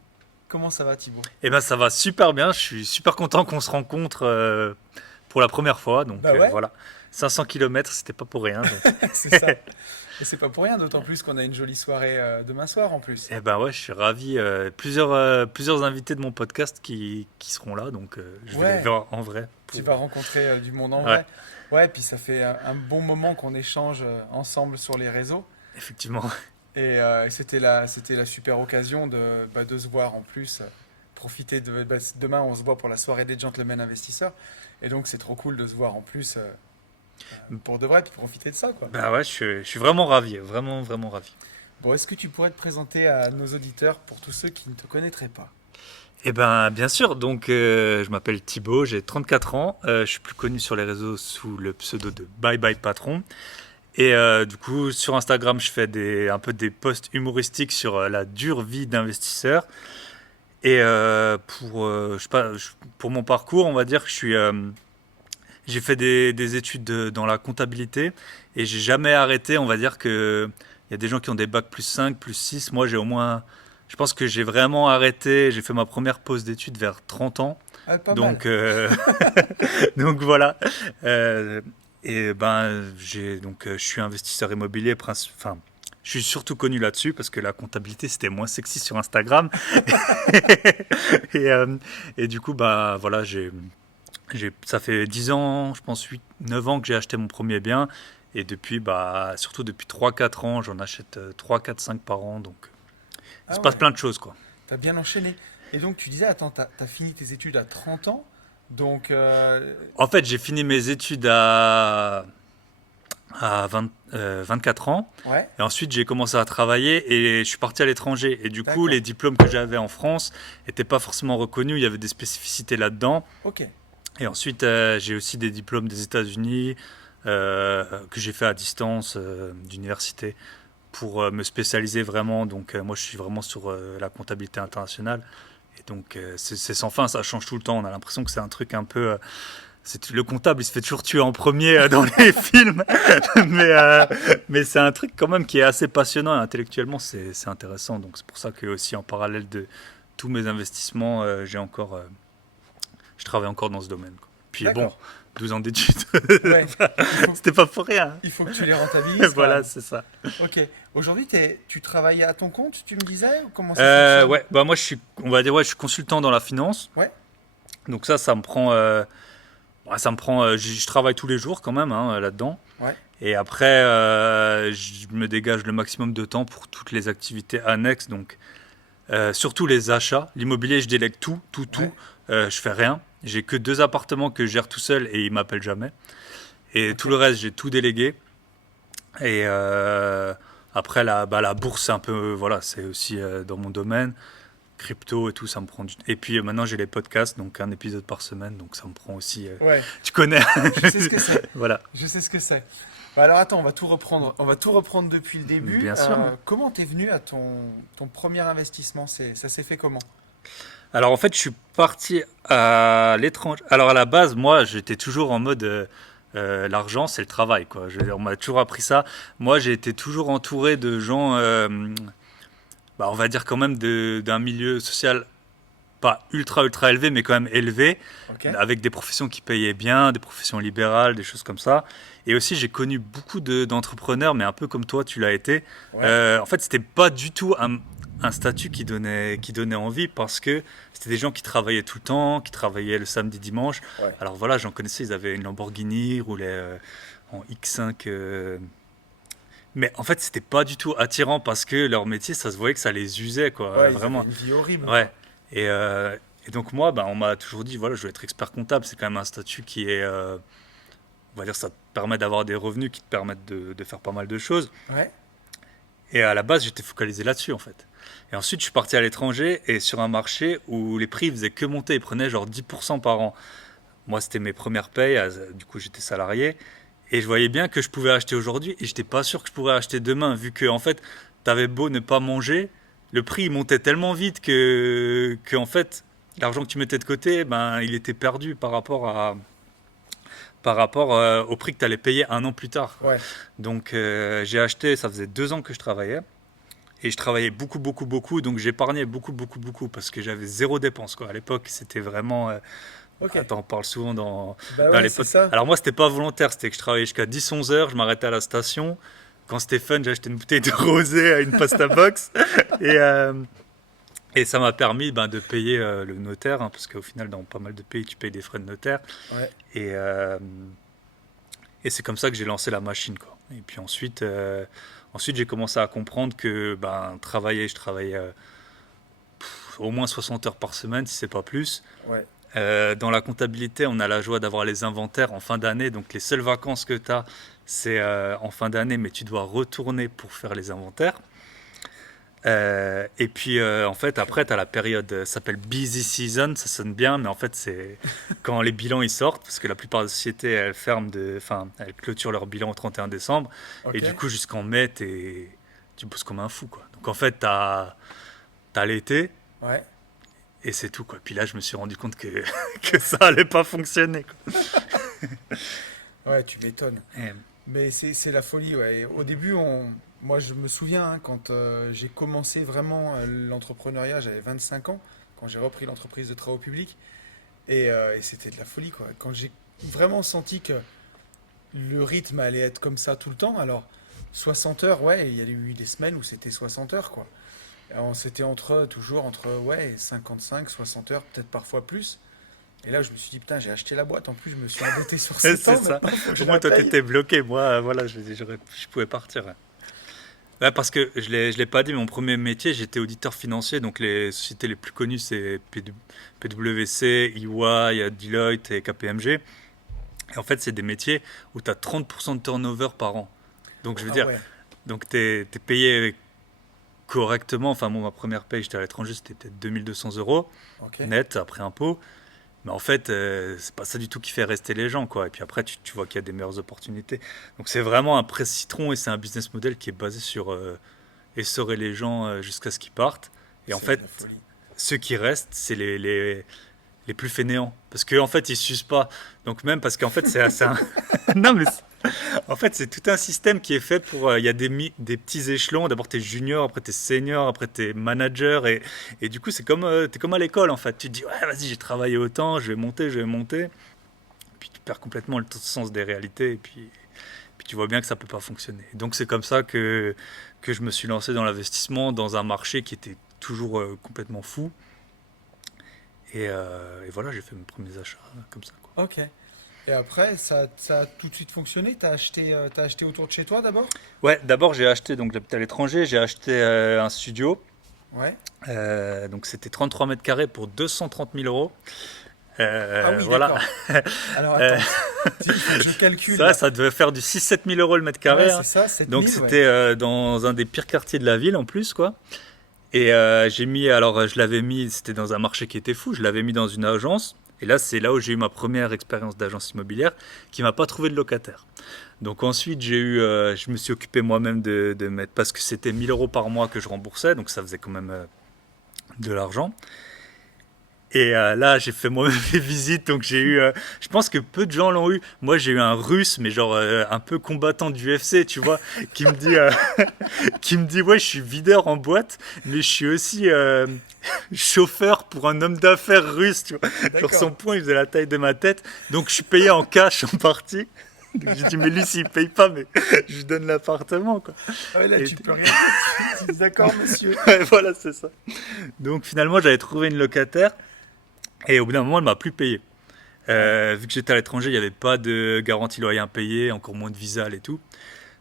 Comment ça va, Thibaut? Eh ben ça va super bien, je suis super content qu'on se rencontre pour la première fois. Donc Bah ouais, voilà, 500 km, c'était pas pour rien. Donc. c'est ça. Et c'est pas pour rien, d'autant plus qu'on a une jolie soirée demain soir en plus. Eh ben ouais, je suis ravi. Plusieurs invités de mon podcast qui seront là, donc je vais les Ouais, voir en vrai. tu vas rencontrer du monde en Ouais, vrai. Ouais, puis ça fait un bon moment qu'on échange ensemble sur les réseaux. effectivement. Et c'était la super occasion de se voir en plus. Profiter demain, on se voit pour la soirée des Gentlemen Investisseurs. Et donc, c'est trop cool de se voir en plus pour de vrai, puis profiter de ça, quoi. Bah ouais, je suis vraiment ravi, vraiment, vraiment ravi. Bon, est-ce que tu pourrais te présenter à nos auditeurs pour tous ceux qui ne te connaîtraient pas? Eh ben bien sûr, donc je m'appelle Thibaut, j'ai 34 ans, je suis plus connu sur les réseaux sous le pseudo de Bye Bye Patron. Et du coup, sur Instagram, je fais un peu des posts humoristiques sur la dure vie d'investisseur. Et je sais pas, pour mon parcours, on va dire que j'ai fait des études dans la comptabilité et j'ai jamais arrêté. On va dire que il y a des gens qui ont des bacs plus 5, plus 6. Moi, j'ai au moins, je pense que j'ai vraiment arrêté. J'ai fait ma première pause d'études vers 30 ans. Ah, pas mal. Donc, donc voilà. Euh, et ben, je suis investisseur immobilier. Enfin, je suis surtout connu là-dessus parce que la comptabilité c'était moins sexy sur Instagram. et, euh, et du coup, bah voilà, ça fait 10 ans, je pense 9 ans que j'ai acheté mon premier bien. Et depuis, bah, surtout depuis 3 4 ans, j'en achète 3 4 5 par an. Donc, il Ah se passe ouais, plein de choses, quoi. t'as bien enchaîné. Et donc, tu disais, attends, t'as fini tes études à 30 ans. Donc, En fait, j'ai fini mes études à 24 ans. ouais, Et ensuite, j'ai commencé à travailler et je suis parti à l'étranger. Et du coup, d'accord. les diplômes que j'avais en France n'étaient pas forcément reconnus. Il y avait des spécificités là-dedans. Ok. Et ensuite, j'ai aussi des diplômes des États-Unis que j'ai fait à distance d'université pour me spécialiser vraiment. Donc, moi, je suis vraiment sur la comptabilité internationale. Et donc, c'est sans fin, ça change tout le temps. On a l'impression que c'est un truc un peu le comptable, il se fait toujours tuer en premier dans les films, mais, mais c'est un truc quand même qui est assez passionnant et intellectuellement, c'est intéressant. Donc c'est pour ça que aussi en parallèle de tous mes investissements, je travaille encore dans ce domaine, quoi. Puis bon, D'accord. 12 ans d'études, Ouais. Il faut, c'était pas pour rien. il faut que tu les rentabilises quand Voilà, même. c'est ça. Ok. Aujourd'hui, tu travailles à ton compte, tu me disais, ou comment ça fonctionne? Ouais, bah moi on va dire, ouais, je suis consultant dans la finance. Ouais. Donc ça me prend, je travaille tous les jours quand même hein, là-dedans. Ouais. Et après, je me dégage le maximum de temps pour toutes les activités annexes, donc surtout les achats. L'immobilier, je délègue tout, tout, Ouais. tout. Je fais rien. J'ai que 2 appartements que je gère tout seul et ils m'appellent jamais. Et Ok. tout le reste, j'ai tout délégué. Et après, la bourse, c'est un peu, voilà, c'est aussi dans mon domaine. Crypto et tout, ça me prend du... Et puis maintenant, j'ai les podcasts, donc un épisode par semaine, donc ça me prend aussi... Ouais. Tu connais. Je sais ce que c'est. Voilà. Je sais ce que c'est. Bah alors attends, on va tout reprendre. On va tout reprendre depuis le début. Bien sûr. Comment t'es venu à ton premier investissement? Ça s'est fait comment? Alors en fait, je suis parti à l'étranger. Alors à la base, moi, j'étais toujours en mode l'argent, c'est le travail, quoi. On m'a toujours appris ça. Moi, j'ai été toujours entouré de gens, bah, on va dire quand même d'un milieu social pas ultra ultra élevé, mais quand même élevé, Ok. avec des professions qui payaient bien, des professions libérales, des choses comme ça. Et aussi, j'ai connu beaucoup d'entrepreneurs, mais un peu comme toi, tu l'as été. Ouais. En fait, c'était pas du tout un statut qui donnait envie parce que c'était des gens qui travaillaient tout le temps, qui travaillaient le samedi, dimanche. Ouais. Alors voilà, j'en connaissais, ils avaient une Lamborghini, ils roulaient en X5. Mais en fait, c'était pas du tout attirant parce que leur métier, ça se voyait que ça les usait, quoi, Ouais, ils avaient vraiment. une vie horrible, Ouais. quoi. Et donc moi, ben, on m'a toujours dit, voilà, je veux être expert comptable. C'est quand même un statut qui est, on va dire, ça te permet d'avoir des revenus qui te permettent de faire pas mal de choses. Ouais. Et à la base, j'étais focalisé là-dessus, en fait. Et ensuite, je suis parti à l'étranger et sur un marché où les prix faisaient que monter. Ils prenaient genre 10% par an. Moi, c'était mes premières payes. Du coup, j'étais salarié. Et je voyais bien que je pouvais acheter aujourd'hui et j'étais pas sûr que je pourrais acheter demain, vu que, en fait, t'avais beau ne pas manger, le prix il montait tellement vite que en fait, l'argent que tu mettais de côté, ben, il était perdu par rapport au prix que tu allais payer un an plus tard, quoi. Ouais. Donc, j'ai acheté, ça faisait 2 ans que je travaillais. Et je travaillais beaucoup, beaucoup, beaucoup. Donc, j'épargnais beaucoup, beaucoup, beaucoup. Parce que j'avais zéro dépense, quoi. À l'époque, c'était vraiment. Ok. Attends, on parle souvent Bah dans ouais, les c'est potes. ça. Alors, moi, c'était pas volontaire. C'était que je travaillais jusqu'à 10-11 heures. Je m'arrêtais à la station. Quand c'était fun, j'ai acheté une bouteille de rosé à une pasta box. Et, euh, et ça m'a permis ben, de payer le notaire. Hein, parce qu'au final, dans pas mal de pays, tu payes des frais de notaire. Ouais. Et, euh, et c'est comme ça que j'ai lancé la machine, quoi. Et puis ensuite j'ai commencé à comprendre que ben, je travaillais au moins 60 heures par semaine, si c'est pas plus. Ouais. Dans la comptabilité, on a la joie d'avoir les inventaires en fin d'année. Donc les seules vacances que tu as, c'est en fin d'année, mais tu dois retourner pour faire les inventaires. Et puis en fait, après, tu as la période, ça s'appelle busy season, ça sonne bien, mais en fait, c'est quand les bilans ils sortent, parce que la plupart des sociétés, enfin, elles clôturent leur bilan au 31 décembre. Et Ok. du coup, jusqu'en mai, tu bosses comme un fou, quoi. Donc en fait, t'as l'été, Ouais. et c'est tout, quoi. Puis là, je me suis rendu compte que, que ça allait pas fonctionner, quoi. Ouais, tu m'étonnes. Et, Mais c'est la folie, ouais. Et au début, moi, je me souviens, hein, quand j'ai commencé vraiment l'entrepreneuriat, j'avais 25 ans, quand j'ai repris l'entreprise de travaux publics, et c'était de la folie, quoi. Quand j'ai vraiment senti que le rythme allait être comme ça tout le temps, alors 60 heures, ouais, il y a eu des semaines où c'était 60 heures, quoi. Alors, c'était toujours entre, ouais, 55, 60 heures, peut-être parfois plus. Et là, je me suis dit, putain, j'ai acheté la boîte, en plus, je me suis endetté sur 7 c'est ans, ça. maintenant, il faut que je Au moins, la toi, paye. t'étais bloqué. Moi, voilà, je pouvais partir. Ouais. Ouais, parce que je l'ai pas dit, mon premier métier, j'étais auditeur financier. Donc les sociétés les plus connues, c'est PwC, EY, Deloitte et KPMG. Et en fait, c'est des métiers où tu as 30% de turnover par an. Donc je veux Ah dire, ouais, donc t'es payé correctement. Enfin, moi, ma première paye, j'étais à l'étranger, c'était peut-être 2200 € ok. net après impôt. Mais en fait, c'est pas ça du tout qui fait rester les gens, quoi. Et puis après, tu vois qu'il y a des meilleures opportunités. Donc c'est vraiment un presse citron et c'est un business model qui est basé sur essorer les gens jusqu'à ce qu'ils partent. Et en C'est de fait, la folie. ceux qui restent, c'est les plus fainéants. Parce qu'en fait, ils s'usent pas. Donc même parce qu'en fait, c'est assez... non, mais en fait, c'est tout un système qui est fait pour... Il y a des petits échelons. D'abord, t'es junior, après t'es senior, après t'es manager. Et du coup, t'es comme à l'école, en fait. Tu te dis, ouais, vas-y, j'ai travaillé autant, je vais monter, je vais monter. Puis tu perds complètement le sens des réalités. Et puis tu vois bien que ça peut pas fonctionner. Donc c'est comme ça que je me suis lancé dans l'investissement, dans un marché qui était toujours complètement fou. Et voilà, j'ai fait mes premiers achats comme ça, quoi. Ok. Et après, ça a tout de suite fonctionné? T'as acheté autour de chez toi d'abord? Ouais, d'abord j'ai acheté, donc j'habitais à l'étranger, j'ai acheté un studio. Ouais. Donc c'était 33 mètres carrés pour 230 000 euros. Ah oui, Voilà. d'accord. Alors Euh, attends, il faut que je calcule ça, là. ça devait faire du 6-7 000 euros le mètre Ouais, carré, c'est hein. ça, Donc 7000, ouais. c'était dans un des pires quartiers de la ville en plus, quoi. Et j'ai mis, alors je l'avais mis, c'était dans un marché qui était fou, je l'avais mis dans une agence. Et là, c'est là où j'ai eu ma première expérience d'agence immobilière qui m'a pas trouvé de locataire. Donc ensuite, je me suis occupé moi-même de mettre, parce que c'était 1 000 euros par mois que je remboursais, donc ça faisait quand même de l'argent. Et là, j'ai fait moi-même les visites, donc je pense que peu de gens l'ont eu. Moi, j'ai eu un Russe, mais genre un peu combattant du UFC, tu vois, qui me dit, qui me dit, ouais, je suis videur en boîte, mais je suis aussi chauffeur pour un homme d'affaires russe, tu vois. Genre son D'accord. poing, il faisait la taille de ma tête, donc je suis payé en cash en partie. Donc j'ai dit, mais lui, s'il paye pas, mais je lui donne l'appartement, quoi. Ah ouais, là, Et tu peux rien dire. Tu dis, d'accord, monsieur. voilà, c'est ça. Donc finalement, j'avais trouvé une locataire, et au bout d'un moment, elle m'a plus payé. Ouais. Vu que j'étais à l'étranger, il n'y avait pas de garantie loyer impayé, encore moins de visa et tout.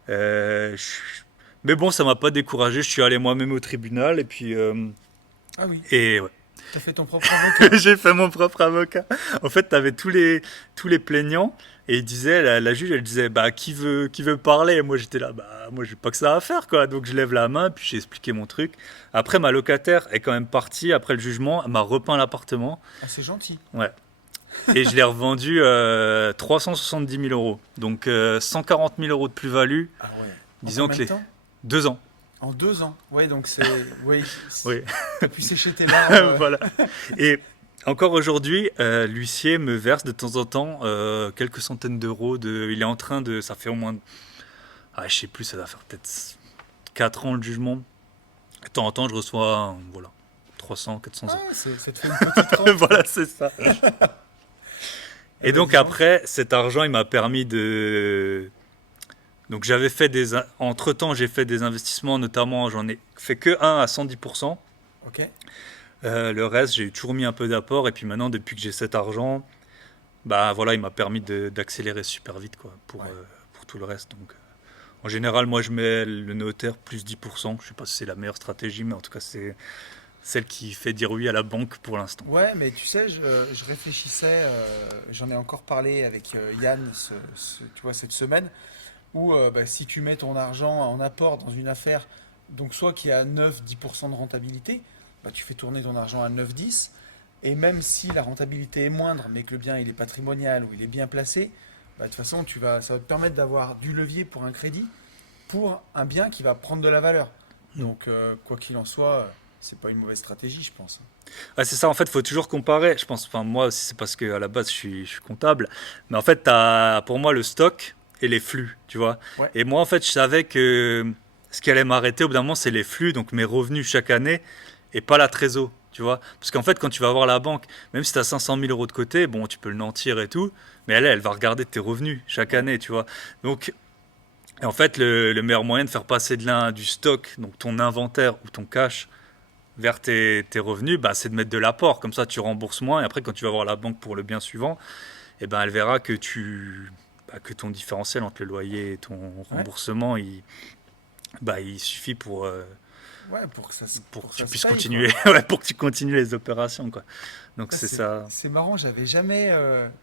Euh, je- Mais bon, ça m'a pas découragé. Je suis allé moi-même au tribunal et puis Ah oui, et ouais. t'as fait ton propre avocat. J'ai fait mon propre avocat. En fait, t'avais tous les plaignants et il disait la juge, elle disait bah qui veut parler. Et moi j'étais là bah moi j'ai pas que ça à faire quoi. Donc je lève la main puis j'ai expliqué mon truc. Après ma locataire est quand même partie après le jugement. Elle m'a repeint l'appartement. Ah, c'est gentil. Ouais. Et je l'ai revendu 370 000 euros. Donc 140 000 euros de plus-value. Ah ouais. En Disons combien que de les temps? 2 ans. En 2 ans. Ouais, donc c'est. Oui, Oui, t'as pu sécher tes larmes. voilà. Et encore aujourd'hui, l'huissier me verse de temps en temps quelques centaines d'euros. Il est en train de. Ça fait au moins. Ah, je sais plus, ça doit faire peut-être 4 ans le jugement. De temps en temps, je reçois voilà, 300, 400 Ah, euros. ça te fait une petite rente, Voilà, quoi. c'est ça. Eh Et ben, donc dis donc. après, cet argent, il m'a permis de. Donc j'avais fait des. Entre-temps, j'ai fait des investissements, notamment, j'en ai fait que un à 110%. Ok. Le reste, j'ai toujours mis un peu d'apport. Et puis maintenant, depuis que j'ai cet argent, bah voilà, il m'a permis d'accélérer super vite, quoi, Ouais. pour tout le reste. Donc, en général, moi, je mets le notaire plus 10%. Je sais pas si c'est la meilleure stratégie, mais en tout cas, c'est celle qui fait dire oui à la banque pour l'instant. Ouais, mais tu sais, je réfléchissais, j'en ai encore parlé avec Yann, tu vois, cette semaine, où bah, si tu mets ton argent en apport dans une affaire, donc soit qui a 9-10% de rentabilité, bah, tu fais tourner ton argent à 9-10, et même si la rentabilité est moindre, mais que le bien il est patrimonial ou il est bien placé, bah, de toute façon, ça va te permettre d'avoir du levier pour un crédit, pour un bien qui va prendre de la valeur. Mm. Donc, quoi qu'il en soit, c'est pas une mauvaise stratégie, je pense. Ouais, c'est ça, en fait, il faut toujours comparer. Je pense, enfin, moi aussi, c'est parce qu'à la base, je suis comptable. Mais en fait, tu as pour moi le stock et les flux, tu vois. Ouais, Et moi, en fait, je savais que ce qui allait m'arrêter au bout d'un moment, c'est les flux, donc mes revenus chaque année, et pas la trésor, tu vois. Parce qu'en fait, quand tu vas voir la banque, même si tu as 500 000 euros de côté, bon, tu peux le nantir et tout, mais elle va regarder tes revenus chaque ouais, année, tu vois. Donc, et en fait, le meilleur moyen de faire passer du stock, donc ton inventaire ou ton cash, vers tes revenus, bah, c'est de mettre de l'apport. Comme ça, tu rembourses moins. Et après, quand tu vas voir la banque pour le bien suivant, eh ben, elle verra que ton différentiel entre le loyer et ton ouais. remboursement, il suffit Ouais, pour que ça, pour pour que que tu ça se puisses paye, quoi. continuer, ouais, pour que tu continues les opérations, quoi. Donc Ça, c'est ça. c'est marrant, j'avais jamais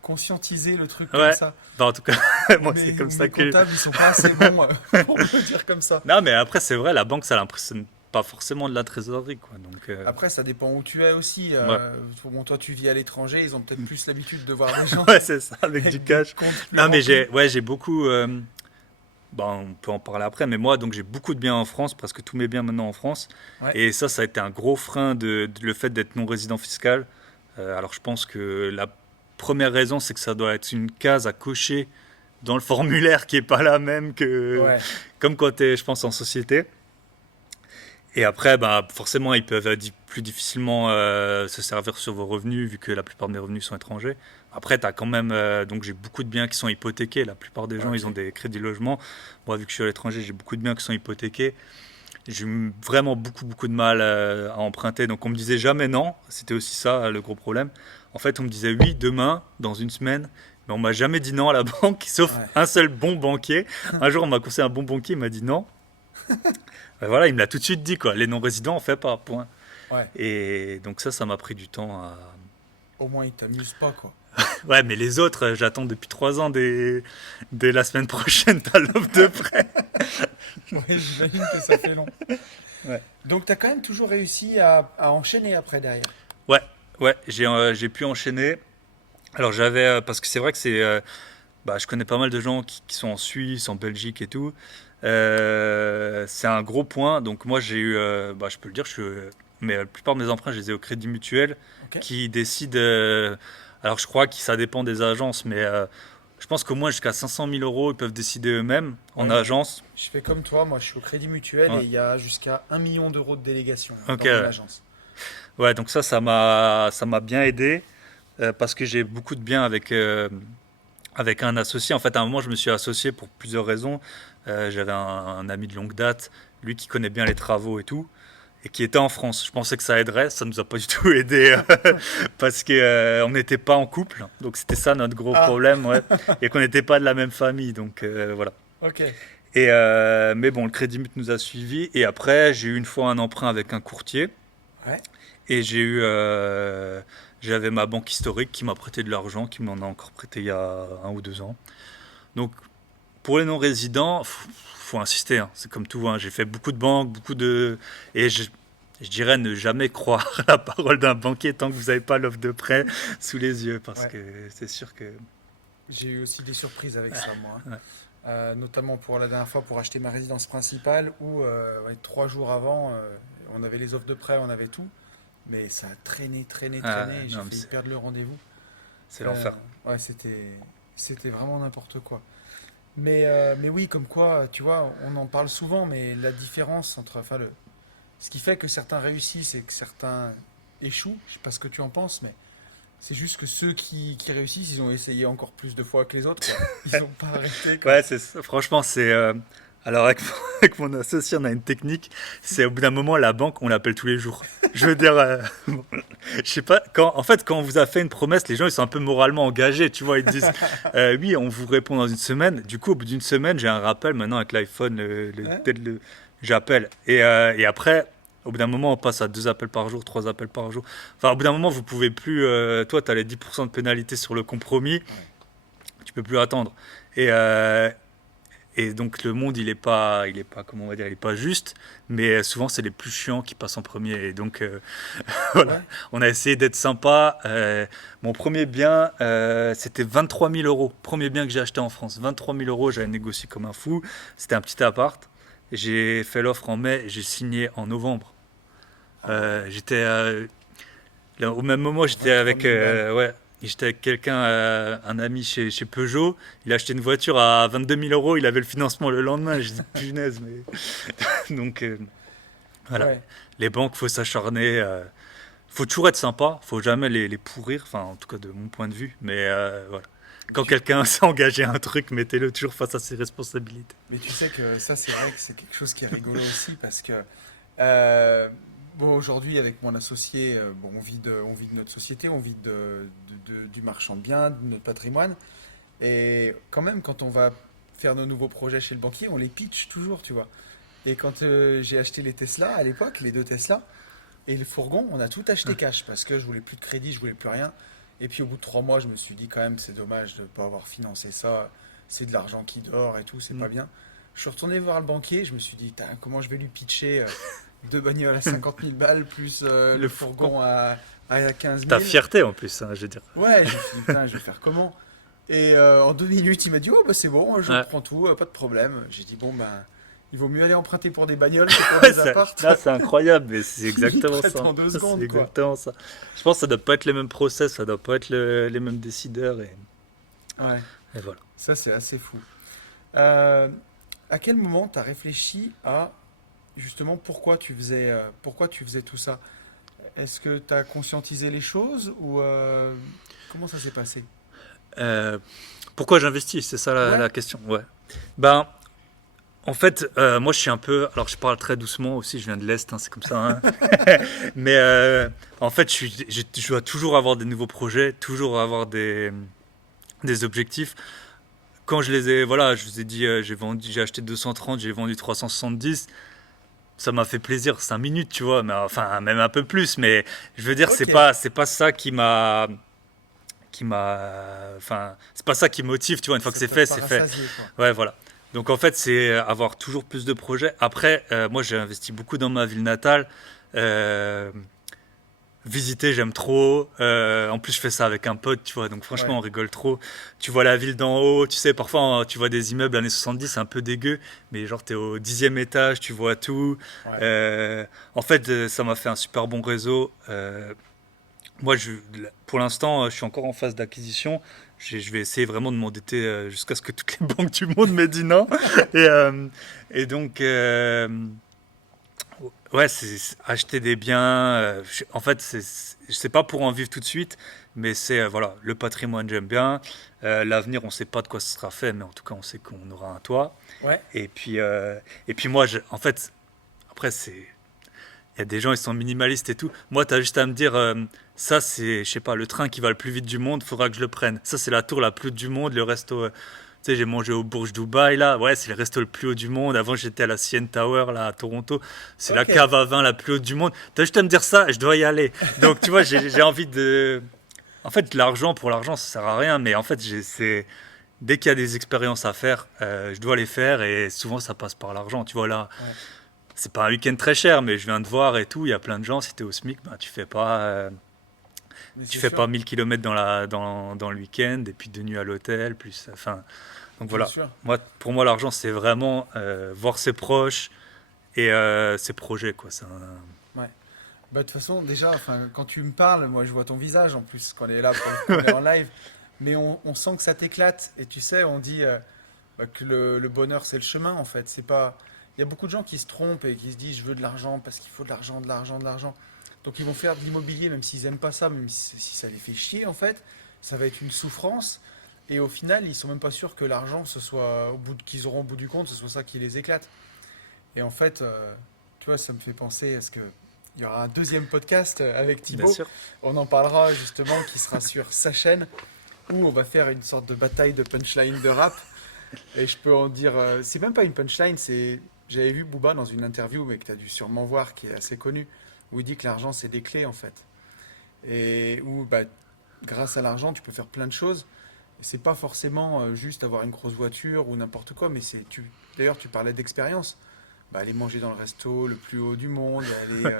conscientisé le truc comme Ouais. ça. Bah, en tout cas, Ou moi, c'est mes, comme ou ça mes que. comptables, ils sont pas assez bons pour me le dire comme ça. Non, mais après, c'est vrai, la banque, ça l'impressionne pas forcément de la trésorerie, quoi. Donc, Après, ça dépend où tu es aussi. ouais. Bon, toi, tu vis à l'étranger, ils ont peut-être plus l'habitude de voir des gens Ouais, c'est ça, avec du avec des cash. comptes plus Non, mais remplis. j'ai beaucoup. Bon, on peut en parler après, mais moi, donc j'ai beaucoup de biens en France, presque tous mes biens maintenant en France. Ouais, Et ça a été un gros frein le fait d'être non résident fiscal. Alors je pense que la première raison, c'est que ça doit être une case à cocher dans le formulaire qui est pas la même que Ouais, comme quand tu es, je pense, en société. Et après, bah, forcément, ils peuvent plus difficilement se servir sur vos revenus, vu que la plupart de mes revenus sont étrangers. Après, tu as quand même. Donc, j'ai beaucoup de biens qui sont hypothéqués. La plupart des gens, ils ont ok. des crédits logement. Moi, vu que je suis à l'étranger, j'ai beaucoup de biens qui sont hypothéqués. J'ai eu vraiment beaucoup, beaucoup de mal à emprunter. Donc, on me disait jamais non. C'était aussi ça, le gros problème. En fait, on me disait oui, demain, dans une semaine. Mais on m'a jamais dit non à la banque, sauf Ouais, un seul bon banquier. Un jour, on m'a conseillé un bon banquier, il m'a dit non. Voilà, il me l'a tout de suite dit, quoi. Les non-résidents, on fait pas, point. ouais. Et donc ça m'a pris du temps à... Au moins, ils t'amusent pas, quoi. Ouais, mais les autres, j'attends depuis 3 ans dès la semaine prochaine, t'as l'offre de prêt. Ouais, j'imagine que ça fait long. Ouais. Donc, tu as quand même toujours réussi à enchaîner après derrière. Ouais, ouais, j'ai pu enchaîner. Alors j'avais... parce que c'est vrai que c'est... bah, je connais pas mal de gens qui sont en Suisse, en Belgique et tout. C'est un gros point. Donc moi, j'ai eu... bah, je peux le dire, mais la plupart de mes emprunts, je les ai au Crédit Mutuel Ok? qui décide... alors je crois que ça dépend des agences, mais je pense qu'au moins jusqu'à 500 000 euros, ils peuvent décider eux-mêmes en Ouais, moi, agence. je fais comme toi. Moi, je suis au Crédit Mutuel et Ouais. il y a jusqu'à 1 million d'euros de délégation Ok. dans mon agence. Ouais, donc ça m'a bien aidé parce que j'ai beaucoup de biens avec un associé. En fait, à un moment, je me suis associé pour plusieurs raisons. J'avais un ami de longue date, lui qui connaît bien les travaux et tout, et qui était en France. Je pensais que ça aiderait, ça nous a pas du tout aidé parce que on n'était pas en couple, donc c'était ça notre gros Ah, problème, ouais, et qu'on n'était pas de la même famille, donc voilà. ok. Et mais bon, le Crédit Mutuel nous a suivis, et après j'ai eu une fois un emprunt avec un courtier, Ouais. et j'avais ma banque historique qui m'a prêté de l'argent, qui m'en a encore prêté il y a 1 ou 2 ans. Donc pour les non-résidents, faut insister, hein. C'est comme tout, hein. J'ai fait beaucoup de banques, et je dirais ne jamais croire la parole d'un banquier tant que vous n'avez pas l'offre de prêt sous les yeux, parce Ouais. que c'est sûr que... J'ai eu aussi des surprises avec ça, moi, hein. Ouais. Notamment pour la dernière fois pour acheter ma résidence principale où ouais, 3 jours avant, on avait les offres de prêt, on avait tout. Mais ça a traîné, traîné, Ah, traîné. J'ai non, mais failli perdre le rendez-vous. c'est Euh, l'enfer. ouais, c'était vraiment n'importe quoi. Mais oui, comme quoi, tu vois, on en parle souvent, mais la différence entre, enfin, ce qui fait que certains réussissent et que certains échouent, je sais pas ce que tu en penses, mais c'est juste que ceux qui réussissent, ils ont essayé encore plus de fois que les autres, quoi. Ils n'ont pas arrêté, quoi. Ouais, franchement, c'est. Alors, avec mon associé, on a une technique. C'est au bout d'un moment, la banque, on l'appelle tous les jours. Je veux dire, bon, je sais pas. En fait, quand on vous a fait une promesse, les gens, ils sont un peu moralement engagés. Tu vois, ils te disent, oui, on vous répond dans une semaine. Du coup, au bout d'une semaine, j'ai un rappel maintenant avec l'iPhone, Hein. j'appelle. Et après, au bout d'un moment, on passe à 2 appels par jour, 3 appels par jour. Enfin, au bout d'un moment, vous pouvez plus. Toi, tu as les 10% de pénalité sur le compromis. Ouais. Tu peux plus attendre. Et, et donc le monde, il est pas, comment on va dire, il est pas juste, mais souvent c'est les plus chiants qui passent en premier. Et donc voilà, Ouais. on a essayé d'être sympa. Mon premier bien, c'était 23 000 euros. Premier bien que j'ai acheté en France, 23 000 euros. J'avais négocié comme un fou. C'était un petit appart. J'ai fait l'offre en mai, j'ai signé en novembre. Ah ouais. J'étais Là, au même moment, j'étais 23 avec, 000 balles. ouais, j'étais avec quelqu'un, un ami chez Peugeot. Il a acheté une voiture à 22 000 euros. Il avait le financement le lendemain. Je dis punaise, mais donc voilà. Ouais. Les banques, faut s'acharner. Faut toujours être sympa. Faut jamais les pourrir. Enfin, en tout cas de mon point de vue. Mais voilà. Quand Tu- quelqu'un s'est engagé à un truc, mettez-le toujours face à ses responsabilités. Mais tu sais que ça, c'est vrai que c'est quelque chose qui est rigolo aussi parce que euh, bon, aujourd'hui, avec mon associé, bon, on vit de notre société, on vit du marchand de biens, de notre patrimoine. Et quand même, quand on va faire nos nouveaux projets chez le banquier, on les pitch toujours, tu vois. Et quand j'ai acheté les Tesla à l'époque, les deux Tesla, et le fourgon, on a tout acheté cash parce que je voulais plus de crédit, je voulais plus rien. Et puis au bout de 3 mois, je me suis dit quand même, c'est dommage de ne pas avoir financé ça. C'est de l'argent qui dort et tout, c'est pas Mm. bien. Je suis retourné voir le banquier, je me suis dit, tain, comment je vais lui pitcher deux bagnoles à 50 000 balles plus Le le fourgon. fourgon à 15 Ta 000. fierté en plus, hein, je veux dire. Ouais, je me suis dit, putain, je vais faire comment? Et en 2 minutes, il m'a dit, oh bah c'est bon, je Ouais. prends tout, pas de problème. J'ai dit, bon bah, Il vaut mieux aller emprunter pour des bagnoles que pour Ouais, des appartes. là, c'est incroyable, mais c'est Ils exactement prêtent ça. en deux C'est secondes, quoi. exactement ça. Je pense que ça doit pas être les mêmes process, ça doit pas être les mêmes décideurs, Ouais, et voilà. ça c'est assez fou. Euh, à quel moment tu as réfléchi à justement pourquoi tu faisais tout ça? Est-ce que tu as conscientisé les choses ou comment ça s'est passé? Euh, Pourquoi j'investis? C'est ça Ouais, la question. Ouais. Ben, en fait, moi, je suis un peu. Alors, je parle très doucement aussi. Je viens de l'est, hein, c'est comme ça, hein. Mais en fait, je dois toujours avoir des nouveaux projets, toujours avoir des objectifs. Quand je les ai, voilà, je vous ai dit, j'ai acheté 230, j'ai vendu 370. Ça m'a fait plaisir 5 minutes, tu vois, mais enfin, même un peu plus. Mais je veux dire, ok. c'est pas ça enfin, c'est pas ça qui motive, tu vois. Une fois que Ça c'est t'a fait, pas c'est fait. rassasié, quoi. Ouais, voilà. Donc en fait, c'est avoir toujours plus de projets. Après, moi, j'ai investi beaucoup dans ma ville natale. Euh, Visiter, j'aime trop. En plus, je fais ça avec un pote, tu vois. Donc franchement, Ouais, on rigole trop. Tu vois la ville d'en haut. Tu sais, parfois, tu vois des immeubles années 70, c'est un peu dégueu. Mais genre, t'es au 10e étage, tu vois tout. ouais. Euh, En fait, ça m'a fait un super bon réseau. Moi, pour l'instant, je suis encore en phase d'acquisition. Je vais essayer vraiment de m'endetter jusqu'à ce que toutes les banques du monde m'aient dit non. Et, euh, et donc, ouais, c'est acheter des biens. En fait, c'est pas pour en vivre tout de suite, mais c'est voilà, le patrimoine, j'aime bien. L'avenir, on sait pas de quoi ce sera fait, mais en tout cas, on sait qu'on aura un toit. Ouais, Et puis, moi, en fait, après, il y a des gens, ils sont minimalistes et tout. Moi, tu as juste à me dire, ça, c'est, je sais pas, le train qui va le plus vite du monde, faudra que je le prenne. Ça, c'est la tour la plus haute du monde. Le resto, tu sais, j'ai mangé au Burj Dubaï, là. Ouais, c'est le resto le plus haut du monde. Avant, j'étais à la CN Tower, là, à Toronto. C'est la ok. cave à vin la plus haute du monde. Tu as juste à me dire ça, et je dois y aller. Donc, tu vois, j'ai envie de. En fait, l'argent pour l'argent, ça sert à rien. Mais en fait, dès qu'il y a des expériences à faire, je dois les faire. Et souvent, ça passe par l'argent. Tu vois, là. Ouais, C'est pas un week-end très cher, mais je viens de voir et tout. Il y a plein de gens, si t'es au SMIC, ben, mais tu c'est fais sûr, pas 1000 km dans le week-end et puis 2 nuits à l'hôtel. Plus, enfin, donc bien voilà. sûr. Pour moi, l'argent, c'est vraiment voir ses proches et ses projets, quoi. Ouais. Bah, de toute façon, déjà, enfin, quand tu me parles, moi je vois ton visage en plus, quand on est là pour le coup, on est en live, mais on sent que ça t'éclate. Et tu sais, on dit bah, que le bonheur c'est le chemin en fait. C'est pas. Il y a beaucoup de gens qui se trompent et qui se disent je veux de l'argent parce qu'il faut de l'argent, de l'argent, de l'argent. Donc ils vont faire de l'immobilier même s'ils aiment pas ça, même si ça les fait chier en fait. Ça va être une souffrance. Et au final, ils sont même pas sûrs que l'argent, ce soit qu'ils auront au bout du compte, ce soit ça qui les éclate. Et en fait, tu vois, ça me fait penser à ce que il y aura un deuxième podcast avec Bien Thibaut. sûr. On en parlera justement, qui sera sur sa chaîne, où on va faire une sorte de bataille de punchline de rap. Et je peux en dire, c'est même pas une punchline, c'est. J'avais vu Booba dans une interview, mais que tu as dû sûrement voir, qui est assez connue, où il dit que l'argent c'est des clés en fait. Et où, bah, grâce à l'argent, tu peux faire plein de choses. Et c'est pas forcément juste avoir une grosse voiture ou n'importe quoi, mais c'est. D'ailleurs, tu parlais d'expérience. Bah, aller manger dans le resto le plus haut du monde, aller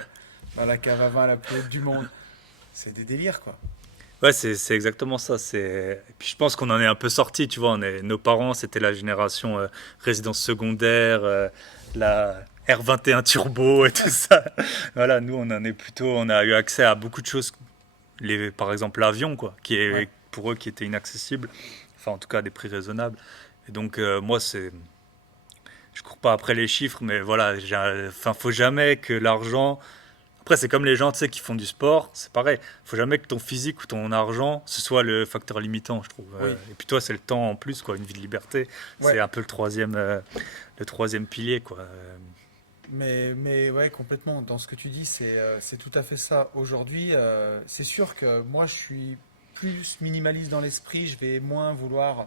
dans la cave à vin la plus haute du monde. C'est des délires, quoi. Ouais, c'est exactement ça. Et puis je pense qu'on en est un peu sorti, tu vois. Nos parents, c'était la génération résidence secondaire, la R21 Turbo et tout ça. Voilà, nous, on a eu accès à beaucoup de choses. Par exemple, l'avion, quoi, qui Ouais, est pour eux qui était inaccessible. Enfin, en tout cas, à des prix raisonnables. Et donc, moi, je cours pas après les chiffres, mais voilà, enfin, faut jamais que l'argent. Après, c'est comme les gens, tu sais, qui font du sport, c'est pareil. Faut jamais que ton physique ou ton argent, ce soit le facteur limitant, je trouve. oui, Et puis toi, c'est le temps en plus, quoi, une vie de liberté. ouais. C'est un peu le troisième pilier, quoi. Mais ouais, complètement. Dans ce que tu dis, c'est tout à fait ça. Aujourd'hui, c'est sûr que moi, je suis plus minimaliste dans l'esprit. Je vais moins vouloir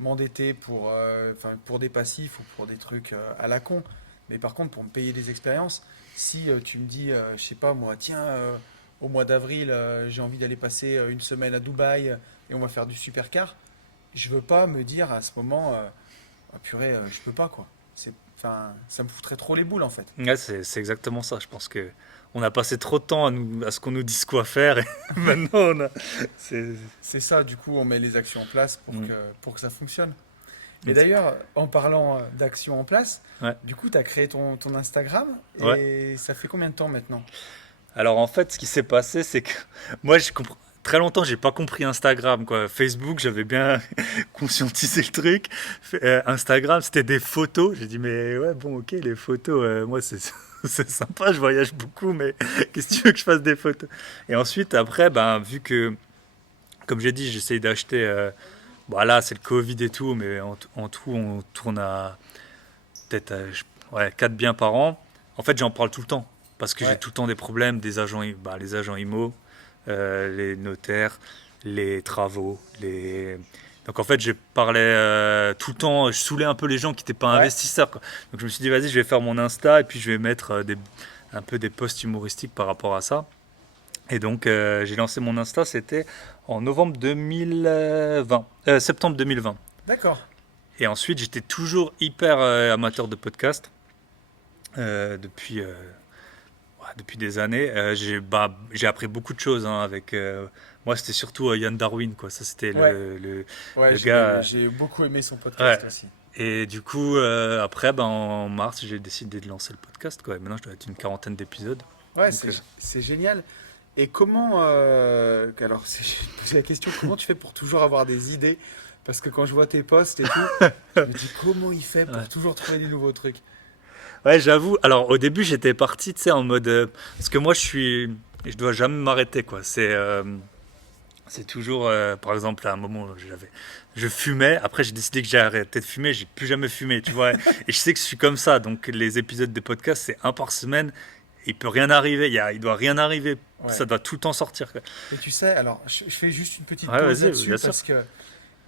m'endetter enfin, pour des passifs ou pour des trucs à la con. Mais par contre, pour me payer des expériences, si tu me dis, je sais pas moi, tiens, au mois d'avril, j'ai envie d'aller passer une semaine à Dubaï et on va faire du supercar, je veux pas me dire à ce moment, ah, purée, je peux pas quoi. Enfin, ça me foutrait trop les boules en fait. Ouais, c'est exactement ça. Je pense que on a passé trop de temps à ce qu'on nous dise quoi faire et maintenant c'est. C'est ça, du coup, on met les actions en place Mm. pour que ça fonctionne. Et d'ailleurs, en parlant d'action en place, Ouais, du coup, tu as créé ton Instagram ouais. et ça fait combien de temps maintenant? Alors en fait, ce qui s'est passé, c'est que moi, je comprends. Très longtemps, j'ai pas compris Instagram, quoi. Facebook, j'avais bien conscientisé le truc. Instagram, c'était des photos. J'ai dit, mais ouais, bon, ok, les photos, moi, c'est c'est sympa, je voyage beaucoup, mais qu'est-ce que tu veux que je fasse des photos? Et ensuite, après, ben, vu que, comme j'ai dit, j'essaye d'acheter. Bon, là, c'est le Covid et tout, mais en tout, on tourne à peut-être ouais, 4 biens par an. En fait, j'en parle tout le temps parce que j'ai Ouais, tout le temps des problèmes, des agents, bah, les agents IMO, les notaires, les travaux, les. Donc en fait, je parlais tout le temps, je saoulais un peu les gens qui n'étaient pas ouais, investisseurs, quoi. Donc je me suis dit, vas-y, je vais faire mon Insta et puis je vais mettre un peu des posts humoristiques par rapport à ça. Et donc j'ai lancé mon Insta, c'était en novembre 2020, septembre 2020. d'accord. Et ensuite, j'étais toujours hyper amateur de podcast depuis, ouais, depuis des années. J'ai appris beaucoup de choses hein, avec. Moi, c'était surtout Yann Darwin, quoi. Ça, c'était Ouais, ouais, le gars. j'ai beaucoup aimé son Ouais. podcast aussi. Et du coup, après, ben, en mars, j'ai décidé de lancer le podcast, quoi. Et maintenant, je dois être une quarantaine d'épisodes. Ouais, Donc, c'est génial. Et comment, alors, j'ai posé la question, comment tu fais pour toujours avoir des idées? Parce que quand je vois tes posts et tout, je me dis comment il fait ouais. pour toujours trouver des nouveaux trucs. Ouais, j'avoue. Alors, au début, j'étais parti, tu sais, en mode. Parce que moi, je suis. Je dois jamais m'arrêter, quoi. C'est toujours, par exemple, à un moment, je fumais. Après, j'ai décidé que j'ai arrêté de fumer. J'ai plus jamais fumé, tu vois. Et je sais que je suis comme ça. Donc, les épisodes des podcasts, c'est un par semaine. Il peut rien arriver. Il doit rien arriver. Ouais. Ça doit tout le temps sortir, quoi. Et tu sais, alors, je fais juste une petite Ouais, pause vas-y, là-dessus bien sûr. parce que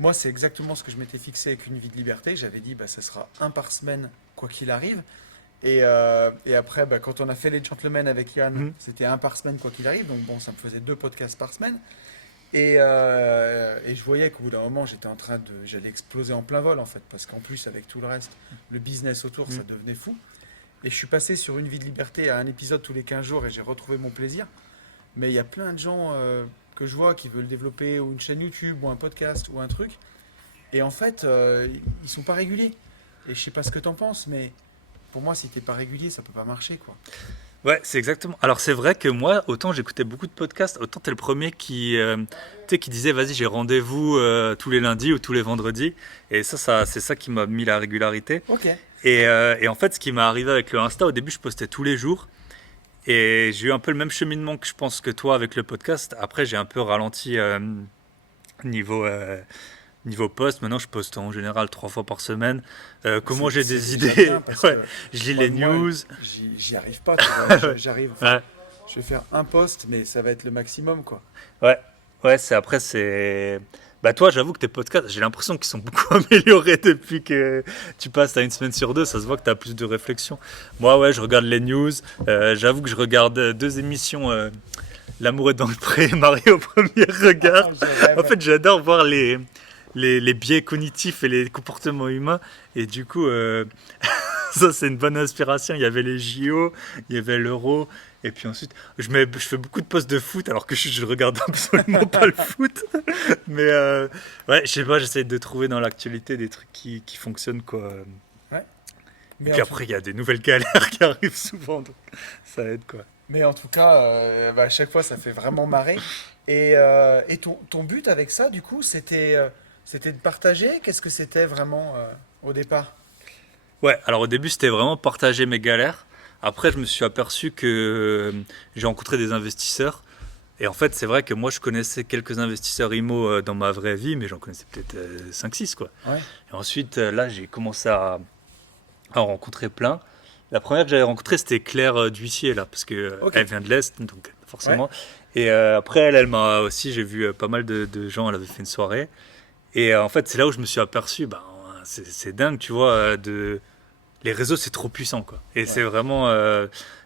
moi, c'est exactement ce que je m'étais fixé avec Une vie de liberté. J'avais dit, bah, ça sera un par semaine, quoi qu'il arrive. Et après, bah, quand on a fait les gentlemen avec Yann, Mhm. c'était un par semaine, quoi qu'il arrive. Donc, bon, ça me faisait deux podcasts par semaine. Et je voyais qu'au bout d'un moment, j'allais exploser en plein vol, en fait. Parce qu'en plus, avec tout le reste, le business autour, ça Mhm. devenait fou. Et je suis passé sur Une vie de liberté à un épisode tous les 15 jours et j'ai retrouvé mon plaisir. Mais il y a plein de gens que je vois qui veulent développer ou une chaîne YouTube ou un podcast ou un truc. Et en fait, ils sont pas réguliers. Et je sais pas ce que t'en penses, mais pour moi, si t'es pas régulier, ça peut pas marcher, quoi. Ouais, c'est exactement. Alors c'est vrai que moi, autant j'écoutais beaucoup de podcasts, autant t'es le premier qui, tu sais, qui disait, vas-y, j'ai rendez-vous tous les lundis ou tous les vendredis. Et c'est ça qui m'a mis la régularité. Ok. Et en fait, ce qui m'est arrivé avec le Insta, au début, je postais tous les jours. Et j'ai eu un peu le même cheminement que je pense que toi avec le podcast. Après, j'ai un peu ralenti niveau, niveau post. Maintenant, je poste en général 3 fois par semaine. Comment j'ai C'est des déjà bien idées? parce Ouais, que je lis les moi news. j'y arrive pas, tu vois. J'arrive, enfin, Ouais, je vais faire un post, mais ça va être le maximum, quoi. ouais, ouais. C'est. Bah toi, j'avoue que tes podcasts, j'ai l'impression qu'ils sont beaucoup améliorés depuis que tu passes à une semaine sur deux. Ça se voit que tu as plus de réflexion. Moi, ouais, je regarde les news. J'avoue que je regarde deux émissions. L'amour est dans le pré, Marie au premier regard. Je En rêve. fait, j'adore voir les biais cognitifs et les comportements humains. Et du coup, ça, c'est une bonne inspiration. Il y avait les JO, il y avait l'Euro. Et puis ensuite, je fais beaucoup de posts de foot alors que je regarde absolument pas le foot. Mais ouais, je sais pas, j'essaie de trouver dans l'actualité des trucs qui fonctionnent, quoi. Ouais. Et Mais puis en tout, après, il y a des nouvelles galères qui arrivent souvent, donc ça aide, quoi. mais en tout cas, bah, à chaque fois, ça fait vraiment marrer. Et ton but avec ça, du coup, c'était de partager? Qu'est-ce que c'était vraiment au départ? Ouais, alors au début, c'était vraiment partager mes galères. Après, je me suis aperçu que j'ai rencontré des investisseurs. Et en fait, c'est vrai que moi, je connaissais quelques investisseurs IMO dans ma vraie vie, mais j'en connaissais peut-être 5-6, quoi. Ouais, Et ensuite, là, j'ai commencé à en rencontrer plein. La première que j'avais rencontrée, c'était Claire d'Huissier, là, parce que ok. elle vient de l'Est, donc Ouais, forcément. Et après, elle m'a aussi, j'ai vu pas mal de gens, elle avait fait une soirée. Et en fait, c'est là où je me suis aperçu, ben, c'est dingue, tu vois, les réseaux, c'est trop puissant, quoi. Et ouais, c'est vraiment,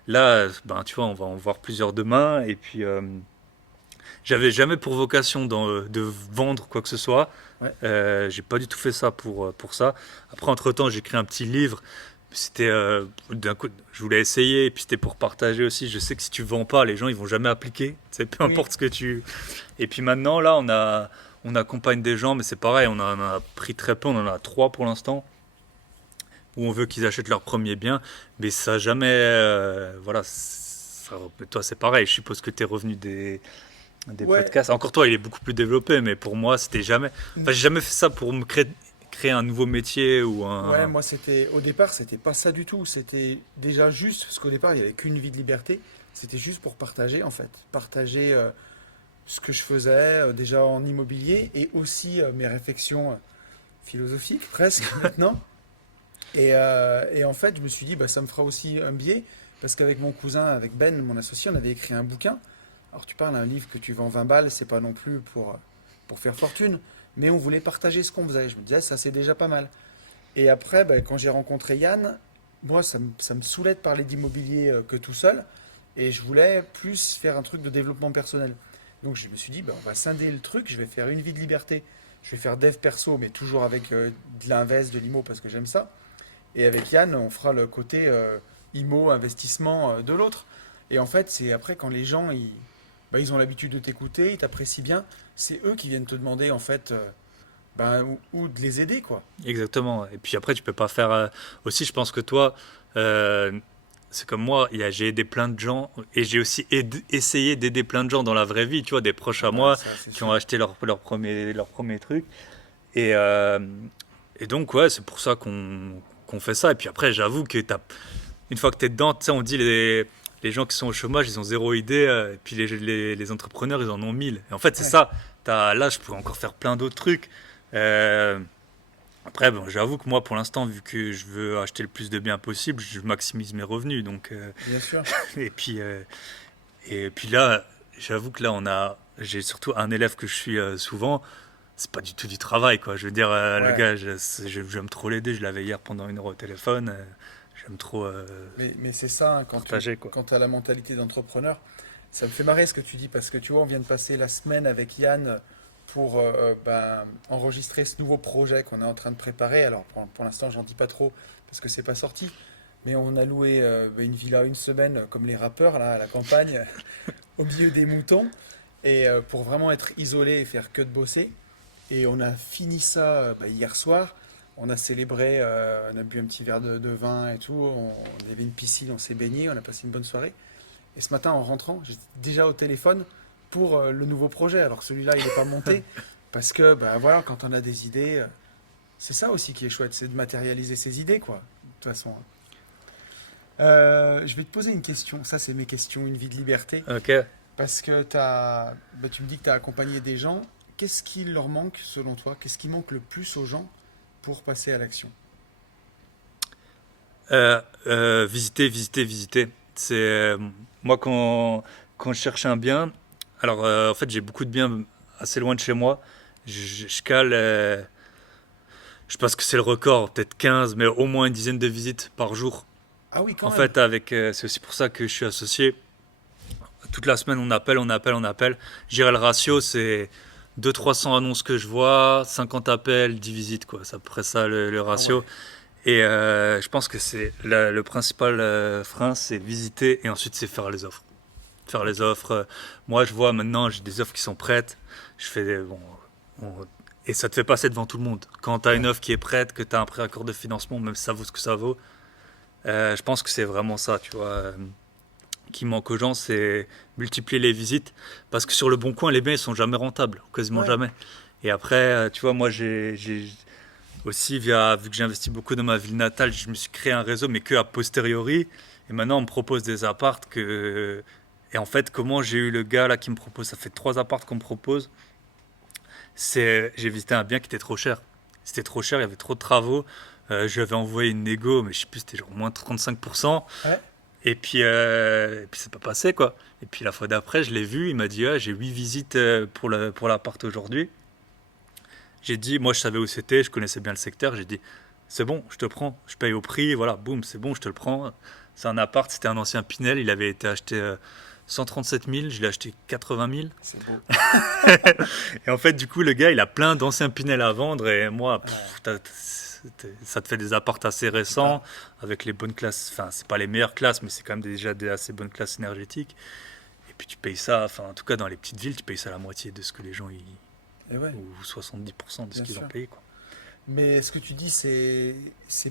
là, ben, tu vois, on va en voir plusieurs demain. Et puis, j'avais jamais pour vocation de vendre quoi que ce soit. ouais. J'ai pas du tout fait ça pour ça. Après, entre-temps, j'ai écrit un petit livre. C'était d'un coup, je voulais essayer, et puis c'était pour partager aussi. Je sais que si tu vends pas, les gens ils vont jamais appliquer. C'est peu Oui, importe ce que tu. Et puis maintenant, là, on accompagne des gens, mais c'est pareil, on en a pris très peu, on en a 3 pour l'instant, où on veut qu'ils achètent leur premier bien, mais ça n'a jamais. Voilà, toi c'est pareil, je suppose que tes revenus des Ouais, podcasts. Encore toi, il est beaucoup plus développé, mais pour moi, c'était jamais. Enfin, j'ai jamais fait ça pour me créer un nouveau métier ou ouais, un. moi c'était au départ c'était pas ça du tout. C'était déjà juste parce qu'au départ il y avait qu'une vie de liberté. C'était juste pour partager en fait, partager ce que je faisais déjà en immobilier et aussi mes réflexions philosophiques presque maintenant. Et en fait je me suis dit bah ça me fera aussi un biais parce qu'avec mon cousin, avec Ben, mon associé, on avait écrit un bouquin. Alors tu parles d'un livre que tu vends 20 balles, c'est pas non plus pour faire fortune, mais on voulait partager ce qu'on faisait. Je me disais ça c'est déjà pas mal. Et après, ben, quand j'ai rencontré Yann, moi, ça me saoulait de parler d'immobilier que tout seul. Et je voulais plus faire un truc de développement personnel. Donc je me suis dit, ben, on va scinder le truc, je vais faire une vie de liberté. Je vais faire dev perso, mais toujours avec de l'invest, de l'IMO, parce que j'aime ça. Et avec Yann, on fera le côté IMO, investissement de l'autre. Et en fait, c'est après quand les gens, ben, ils ont l'habitude de t'écouter, ils t'apprécient bien, c'est eux qui viennent te demander, en fait, ben, ou de les aider, quoi. Exactement. Et puis après, tu peux pas faire. Aussi, je pense que toi, euh, c'est comme moi, j'ai aidé plein de gens et j'ai aussi essayé d'aider plein de gens dans la vraie vie, tu vois, des proches à Ouais, moi ça, c'est qui ont sûr. acheté leur premier truc. Et, euh, et donc, ouais, c'est pour ça qu'on fait ça. Et puis après, j'avoue que une fois que tu es dedans, tu sais, on dit les gens qui sont au chômage, ils ont zéro idée, et puis les entrepreneurs, ils en ont 1000. Et en fait, c'est Ouais. ça. Là, je pourrais encore faire plein d'autres trucs. Euh, Après, bon, j'avoue que moi, pour l'instant, vu que je veux acheter le plus de biens possible, je maximise mes revenus. Donc, Bien sûr. et puis, euh, et puis là, j'avoue que là, j'ai surtout un élève que je suis souvent. C'est pas du tout du travail, quoi. Je veux dire, le Ouais. gars, j'aime trop l'aider. Je l'avais hier pendant 1 heure au téléphone. J'aime trop Mais c'est ça, hein, partager, quoi. quand tu as la mentalité d'entrepreneur, ça me fait marrer ce que tu dis, parce que tu vois, on vient de passer la semaine avec Yann pour ben, enregistrer ce nouveau projet qu'on est en train de préparer. Alors pour l'instant, j'en dis pas trop, parce que c'est pas sorti. Mais on a loué ben, une villa une semaine, comme les rappeurs, là, à la campagne, au milieu des moutons, et pour vraiment être isolé et faire que de bosser. Et on a fini ça bah, hier soir. On a célébré, on a bu un petit verre de vin et tout. On avait une piscine, on s'est baigné, on a passé une bonne soirée. Et ce matin, en rentrant, j'étais déjà au téléphone pour le nouveau projet. Alors que celui-là, il n'est pas monté. Parce que, bah, voilà, quand on a des idées, c'est ça aussi qui est chouette, c'est de matérialiser ses idées, quoi. De toute façon. Je vais te poser une question. Ça, c'est mes questions, une vie de liberté. Ok. Parce que bah, tu me dis que tu as accompagné des gens. Qu'est-ce qui leur manque selon toi? Qu'est-ce qui manque le plus aux gens pour passer à l'action? Visiter, visiter, visiter. C'est moi quand je cherche un bien. Alors en fait, j'ai beaucoup de biens assez loin de chez moi. Je cale. Je pense que c'est le record, peut-être 15, mais au moins une dizaine de visites par jour. Ah oui, quand En même. fait, c'est aussi pour ça que je suis associé. Toute la semaine, on appelle, on appelle, on appelle. J'irai le ratio, c'est 200-300 annonces que je vois, 50 appels, 10 visites, quoi. C'est à peu près ça le Ah ratio. ouais. Et je pense que c'est le principal frein, c'est visiter et ensuite c'est faire les offres. Faire les Ok. offres. Moi, je vois maintenant, j'ai des offres qui sont prêtes. Je fais bon, et ça te fait passer devant tout le monde. Quand tu as une Ouais. offre qui est prête, que tu as un préaccord de financement, même si ça vaut ce que ça vaut, je pense que c'est vraiment ça, tu vois, qui manque aux gens, c'est multiplier les visites. Parce que sur le bon coin, les biens, ils sont jamais rentables, quasiment Ouais. jamais. Et après, tu vois, moi, j'ai aussi, vu que j'ai investi beaucoup dans ma ville natale, je me suis créé un réseau, mais que a posteriori. Et maintenant, on me propose des appartes que. Et en fait, comment j'ai eu le gars là qui me propose, ça fait 3 appartes qu'on me propose. J'ai visité un bien qui était trop cher. C'était trop cher, il y avait trop de travaux. Je lui avais envoyé une négo, mais je sais plus, c'était genre moins 35%. Ouais. Et puis c'est pas passé quoi. Et puis la fois d'après, je l'ai vu, il m'a dit ah, j'ai 8 visites pour l'appart aujourd'hui. J'ai dit, moi je savais où c'était, je connaissais bien le secteur, j'ai dit c'est bon, je te prends, je paye au prix, voilà, boum, c'est bon, je te le prends. C'est un appart, c'était un ancien Pinel, il avait été acheté 137 000, je l'ai acheté 80 000. C'est beau. Et en fait, du coup, le gars, il a plein d'anciens Pinel à vendre et moi, Ouais. ça te fait des apparts assez Bah, récents avec les bonnes classes, enfin, c'est pas les meilleures classes, mais c'est quand même déjà des assez bonnes classes énergétiques. Et puis tu payes ça, enfin, en tout cas dans les petites villes, tu payes ça à la moitié de ce que les gens Et ouais, ou 70% de ce bien qu'ils ont sûr. payé, quoi. Mais ce que tu dis, c'est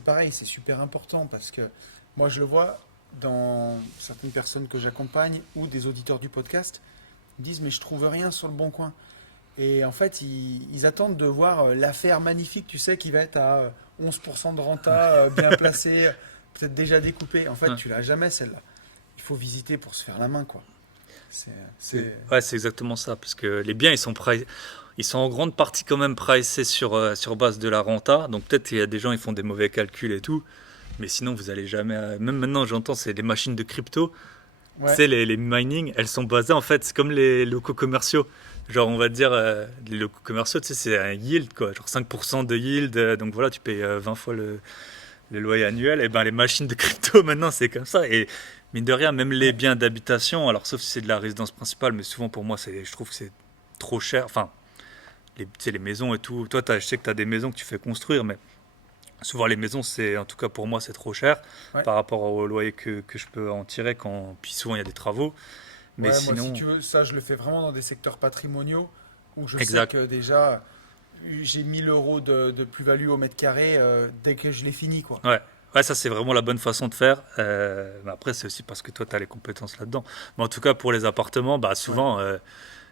pareil, c'est super important parce que moi, je le vois dans certaines personnes que j'accompagne ou des auditeurs du podcast, ils disent, mais je trouve rien sur le bon coin. Et en fait, ils attendent de voir l'affaire magnifique, tu sais, qui va être à 11% de renta, bien placée, peut-être déjà découpée. En fait, Ouais. tu l'as jamais celle-là. Il faut visiter pour se faire la main, quoi. C'est, C'est c'est... ouais, c'est exactement ça, parce que les biens, ils sont en grande partie quand même pricés sur base de la renta. Donc peut-être qu'il y a des gens, ils font des mauvais calculs et tout, mais sinon vous allez jamais. Même maintenant, j'entends, c'est les machines de crypto, tu Ouais, sais, les mining, elles sont basées en fait, c'est comme les locaux commerciaux. Genre, on va dire, les locaux commerciaux, tu sais, c'est un yield, quoi, genre 5% de yield, donc voilà, tu payes 20 fois le loyer annuel. Et ben les machines de crypto, maintenant, c'est comme ça. Et mine de rien, même les ouais, biens d'habitation, alors sauf si c'est de la résidence principale, mais souvent pour moi, je trouve que c'est trop cher. Enfin, tu sais, les maisons et tout. Toi, je sais que tu as des maisons que tu fais construire, mais souvent les maisons, en tout cas pour moi, c'est trop cher ouais. par rapport au loyer que je peux en tirer puis souvent il y a des travaux. Mais Ouais, moi, si sinon, tu veux, ça, je le fais vraiment dans des secteurs patrimoniaux où je sais exact. que déjà, j'ai 1000 euros de plus-value au mètre carré dès que je l'ai fini, quoi. Ouais. Ouais, ça c'est vraiment la bonne façon de faire. Mais après, c'est aussi parce que toi, tu as les compétences là-dedans. Mais en tout cas, pour les appartements, bah, Ouais, souvent,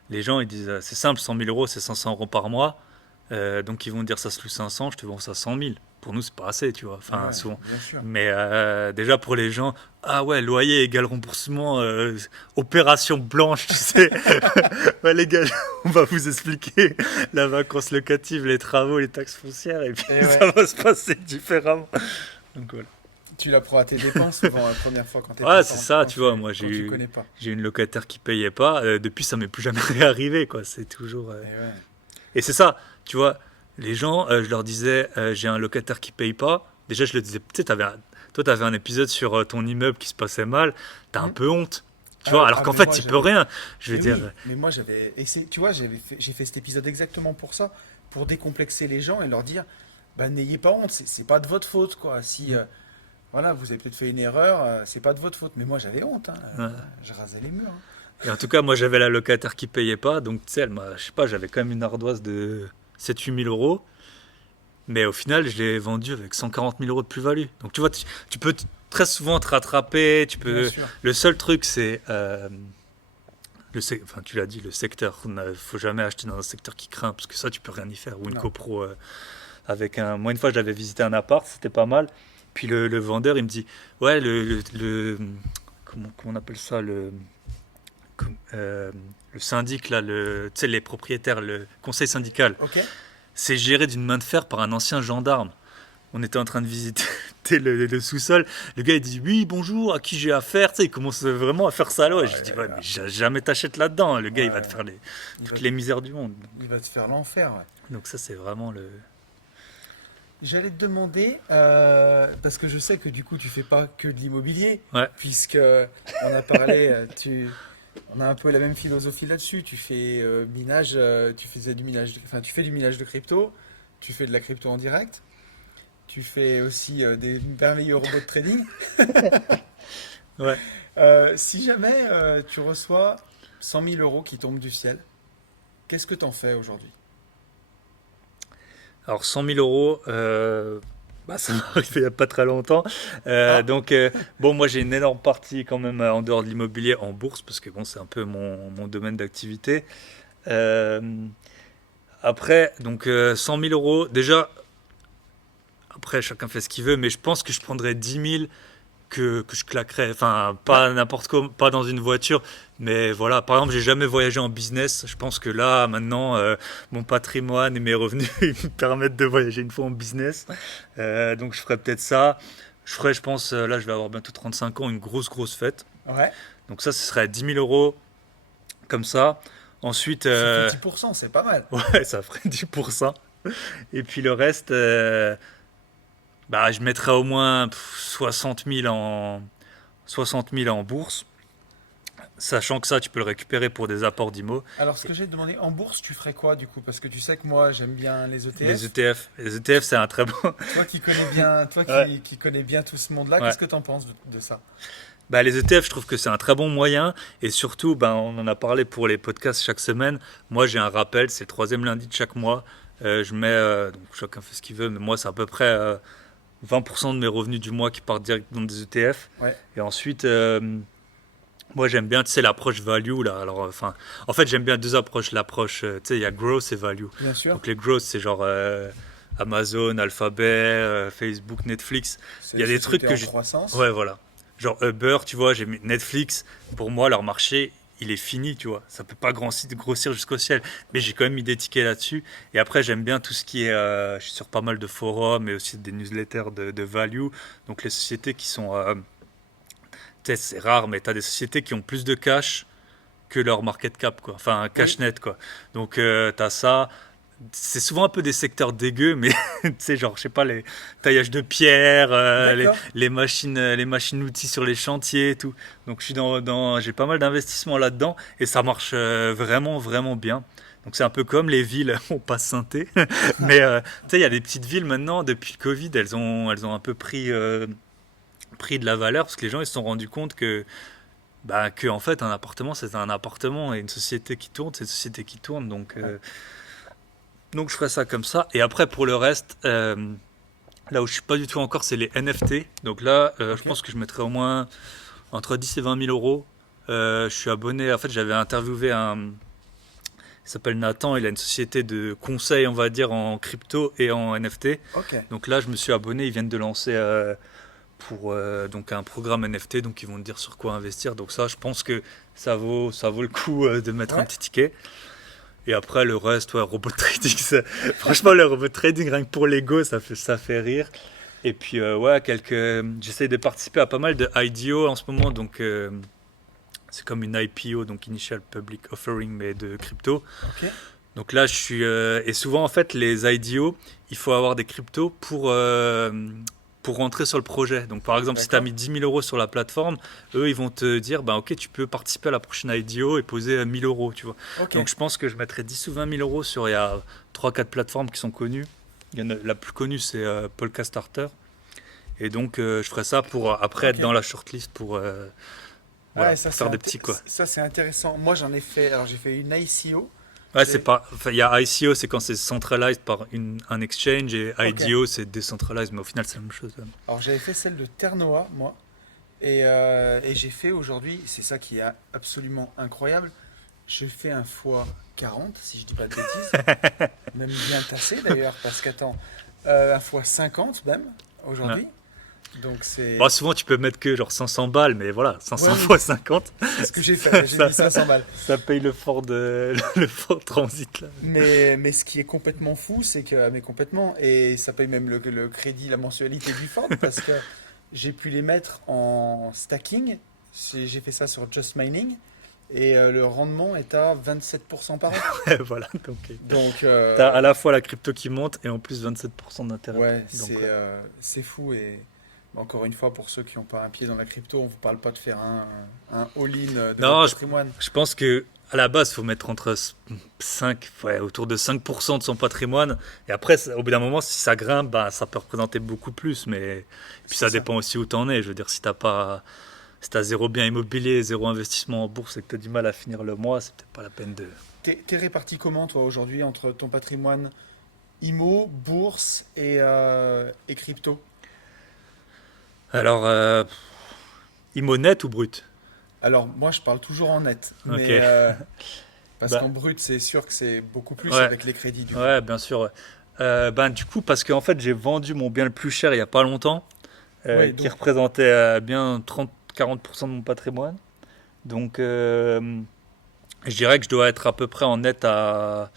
les gens ils disent c'est simple, 100 000 euros, c'est 500 euros par mois. Donc ils vont dire ça se loue 500, je te vends ça 100 000. Pour nous, c'est pas assez, tu vois. ouais, Enfin, ouais, souvent. bien sûr. Mais déjà pour les gens, ah ouais, loyer égale remboursement, opération blanche, tu sais. Ouais, les gars, on va vous expliquer la vacance locative, les travaux, les taxes foncières, et puis Et ça ouais, va se passer différemment. Donc voilà. tu la prends à tes dépenses souvent la première fois quand t'es Ouais, pas c'est ça, tu vois. Moi, quand tu connais pas. j'ai une locataire qui payait pas. Depuis, ça m'est plus jamais réarrivé, quoi. C'est toujours. Et ouais, Et c'est ça, tu vois. Les gens, je leur disais, j'ai un locataire qui paye pas. Déjà, je le disais, tu sais, toi, t'avais un épisode sur ton immeuble qui se passait mal. T'as un hmm. peu honte, tu vois. Alors Ah, qu'en mais fait, moi tu peux j'avais. rien. Je veux Mais dire, oui, mais moi j'avais. Et c'est, tu vois, j'ai fait cet épisode exactement pour ça, pour décomplexer les gens et leur dire, bah n'ayez pas honte, c'est pas de votre faute, quoi. Si voilà, vous avez peut-être fait une erreur, c'est pas de votre faute. Mais moi j'avais honte, hein, ouais. je rasais les murs, hein. Et en tout cas, moi, j'avais la locataire qui payait pas. Donc, tu sais, je sais pas, j'avais quand même une ardoise de 7 000 à 8 000 euros. Mais au final, je l'ai vendu avec 140 000 euros de plus-value. Donc tu vois, tu peux très souvent te rattraper. Bien sûr. Le seul truc, c'est, enfin, tu l'as dit, le secteur. Il ne faut jamais acheter dans un secteur qui craint, parce que ça, tu peux rien y faire. Ou une Non. copro avec un... Moi, une fois, j'avais visité un appart, c'était pas mal. Puis le vendeur, il me dit, ouais, comment on appelle ça, com- euh, le syndic, là, tu sais, les propriétaires, le conseil syndical. Ok? C'est géré d'une main de fer par un ancien gendarme. On était en train de visiter le sous-sol. Le gars, il dit oui, bonjour, à qui j'ai affaire. Tu sais, il commence vraiment à faire ça là. Et je Ouais, dis ouais, mais jamais t'achètes là-dedans. Le gars, il va te ouais. faire Il va, toutes les misères du monde. il va te faire l'enfer, ouais. Donc, ça, c'est vraiment le. J'allais te demander, parce que je sais que du coup tu fais pas que de l'immobilier, Ouais, puisque on a parlé, on a un peu la même philosophie là-dessus. Tu fais minage, tu faisais du minage, enfin tu fais du minage de crypto, tu fais de la crypto en direct, tu fais aussi des merveilleux robots de trading. ouais. Si jamais tu reçois 100 000 euros qui tombent du ciel, qu'est-ce que t'en fais aujourd'hui? Alors, 100 000 euros, bah, ça m'est arrivé il n'y a pas très longtemps. Ah, Donc, bon, moi, j'ai une énorme partie quand même en dehors de l'immobilier en bourse, parce que bon, c'est un peu mon domaine d'activité. Euh, Après, donc 100 000 euros, déjà, après, chacun fait ce qu'il veut, mais je pense que je prendrais 10 000 que je claquerais. Enfin, ouais, pas n'importe comment, pas dans une voiture, mais voilà. Par exemple, j'ai jamais voyagé en business. Je pense que là, maintenant, mon patrimoine et mes revenus ils me permettent de voyager une fois en business. Donc, je ferais peut-être ça. Je ferais, je pense, là, je vais avoir bientôt 35 ans, une grosse fête. ouais, Donc, ça, ce serait 10 000 euros comme ça. Ensuite, ça fait 10%, c'est pas mal. ouais, ça ferait 10%. Et puis le reste, bah, je mettrais au moins 60 000 en bourse, sachant que ça, tu peux le récupérer pour des apports d'IMO. Alors, ce que j'ai demandé, en bourse, tu ferais quoi du coup? Parce que tu sais que moi, j'aime bien les Les ETF. ETF, les ETF, c'est un très bon. Toi qui connais bien, Ouais, qui connais bien tout ce monde-là, ouais. qu'est-ce que t'en penses de ça? Bah, les ETF, je trouve que c'est un très bon moyen. Et surtout, ben, on en a parlé pour les podcasts chaque semaine. Moi, j'ai un rappel, c'est le troisième lundi de chaque mois. Je mets, donc chacun fait ce qu'il veut, mais moi, c'est à peu près 20% de mes revenus du mois qui partent direct dans des ETF. Ouais, Et ensuite, moi, j'aime bien, tu sais, l'approche value, là. Alors, enfin, en fait, j'aime bien deux approches. L'approche, tu sais, il y a growth et value. bien sûr. Donc, les growth, c'est genre Amazon, Alphabet, Facebook, Netflix. C'est Il y a des des trucs sociétés que en je... croissance. Ouais, voilà. Genre Uber, tu vois, j'ai mis Netflix. Pour moi, leur marché, il est fini, tu vois. Ça peut pas grossir jusqu'au ciel. Mais j'ai quand même mis des tickets là-dessus. Et après, j'aime bien tout ce qui est... je suis sur pas mal de forums et aussi des newsletters de value. Donc, les sociétés qui sont... tu sais, c'est rare, mais tu as des sociétés qui ont plus de cash que leur market cap, quoi. Enfin, un Oui, cash net, quoi. Donc, tu as ça. C'est souvent un peu des secteurs dégueux, mais tu sais, genre, je sais pas, les taillages de pierre, d'accord. les machines-outils sur les chantiers et tout. Donc, je suis j'ai pas mal d'investissements là-dedans et ça marche vraiment, vraiment bien. Donc, c'est un peu comme les villes, on passe synthé. Mais tu sais, il y a des petites villes maintenant, depuis le Covid, elles ont un peu pris de la valeur parce que les gens ils se sont rendus compte que en fait, un appartement, c'est un appartement et une société qui tourne, c'est une société qui tourne. Ouais, Donc je ferai ça comme ça. Et après, pour le reste, là où je suis pas du tout encore, c'est les NFT. Donc là, je ok. pense que je mettrai au moins entre 10 et 20 000 euros. Je suis abonné. En fait, j'avais interviewé il s'appelle Nathan. Il a une société de conseil, on va dire, en crypto et en NFT. Ok. Donc là, je me suis abonné. Ils viennent de lancer pour donc un programme NFT. Donc ils vont te dire sur quoi investir. Donc ça, je pense que ça vaut le coup de mettre un Ouais. petit ticket. Et après, le reste, ouais, robot trading, franchement, le robot trading, rien que pour l'ego, ça fait rire. Et puis, ouais, j'essaie de participer à pas mal de IDO en ce moment, donc c'est comme une IPO, donc Initial Public Offering, mais de crypto. Ok. Donc là, et souvent, en fait, les IDO, il faut avoir des cryptos pour rentrer sur le projet. Donc, par exemple, si tu as D'accord. mis 10 000 euros sur la plateforme, eux, ils vont te dire, bah, ok, tu peux participer à la prochaine IDO et poser 1 000 euros, tu vois. Ok. Donc, je pense que je mettrai 10 ou 20 000 euros il y a 3-4 plateformes qui sont connues. La plus connue, c'est Polka Starter. Et donc, je ferai ça pour après être Ok. dans la shortlist Ouais, voilà, pour faire des petits, quoi. ça c'est intéressant. Moi j'en ai fait. Alors j'ai fait une ICO. Ouais, c'est J'ai. pas. Enfin, il y a ICO, c'est quand c'est centralized par un exchange, et Ok. IDO, c'est decentralized, mais au final, c'est la même chose. Alors j'avais fait celle de Ternoa, moi. Et j'ai fait aujourd'hui, c'est ça qui est absolument incroyable. J'ai fait un fois 40, si je dis pas de bêtises. Même bien tassé d'ailleurs, parce qu'attends, un fois 50 même, Ouais. aujourd'hui. Donc Bon, c'est. souvent, tu peux mettre que genre 500 balles, mais voilà, Ouais, 500 oui, fois 50, c'est ce que j'ai fait. J'ai ça, mis 500 balles. ça paye le Ford, le Ford Transit, là. Mais ce qui est complètement fou, c'est que. Mais complètement. Et ça paye même le crédit, la mensualité du Ford, parce que j'ai pu les mettre en stacking. J'ai fait ça sur Just Mining. Et le rendement est à 27% par an. Voilà, donc Donc, t'as à la fois la crypto qui monte et en plus 27% d'intérêt. ouais, Donc, c'est fou. Et encore une fois, pour ceux qui n'ont pas un pied dans la crypto, on vous parle pas de faire un all-in de votre non, patrimoine. je pense que à la base, il faut mettre entre 5, ouais, autour de 5% de son patrimoine. Et après, au bout d'un moment, si ça grimpe, bah, ça peut représenter beaucoup plus. Mais puis C'est ça ça. dépend aussi où t'en es. Je veux dire, si t'as zéro bien immobilier, zéro investissement en bourse et que t'as du mal à finir le mois, c'est peut-être pas la peine de. T'es réparti comment, toi, aujourd'hui, entre ton patrimoine IMO, bourse et crypto? Alors, immonet ou brut? Alors, moi, je parle toujours en net. Ok. Mais parce Bah, qu'en brut, c'est sûr que c'est beaucoup plus ouais, avec les crédits, du coup. ouais, bien sûr. Ouais. Ben, du coup, parce qu'en fait, j'ai vendu mon bien le plus cher il y a pas longtemps, Oui, qui donc, représentait bien 30-40% de mon patrimoine. Donc, je dirais que je dois être à peu près en net à,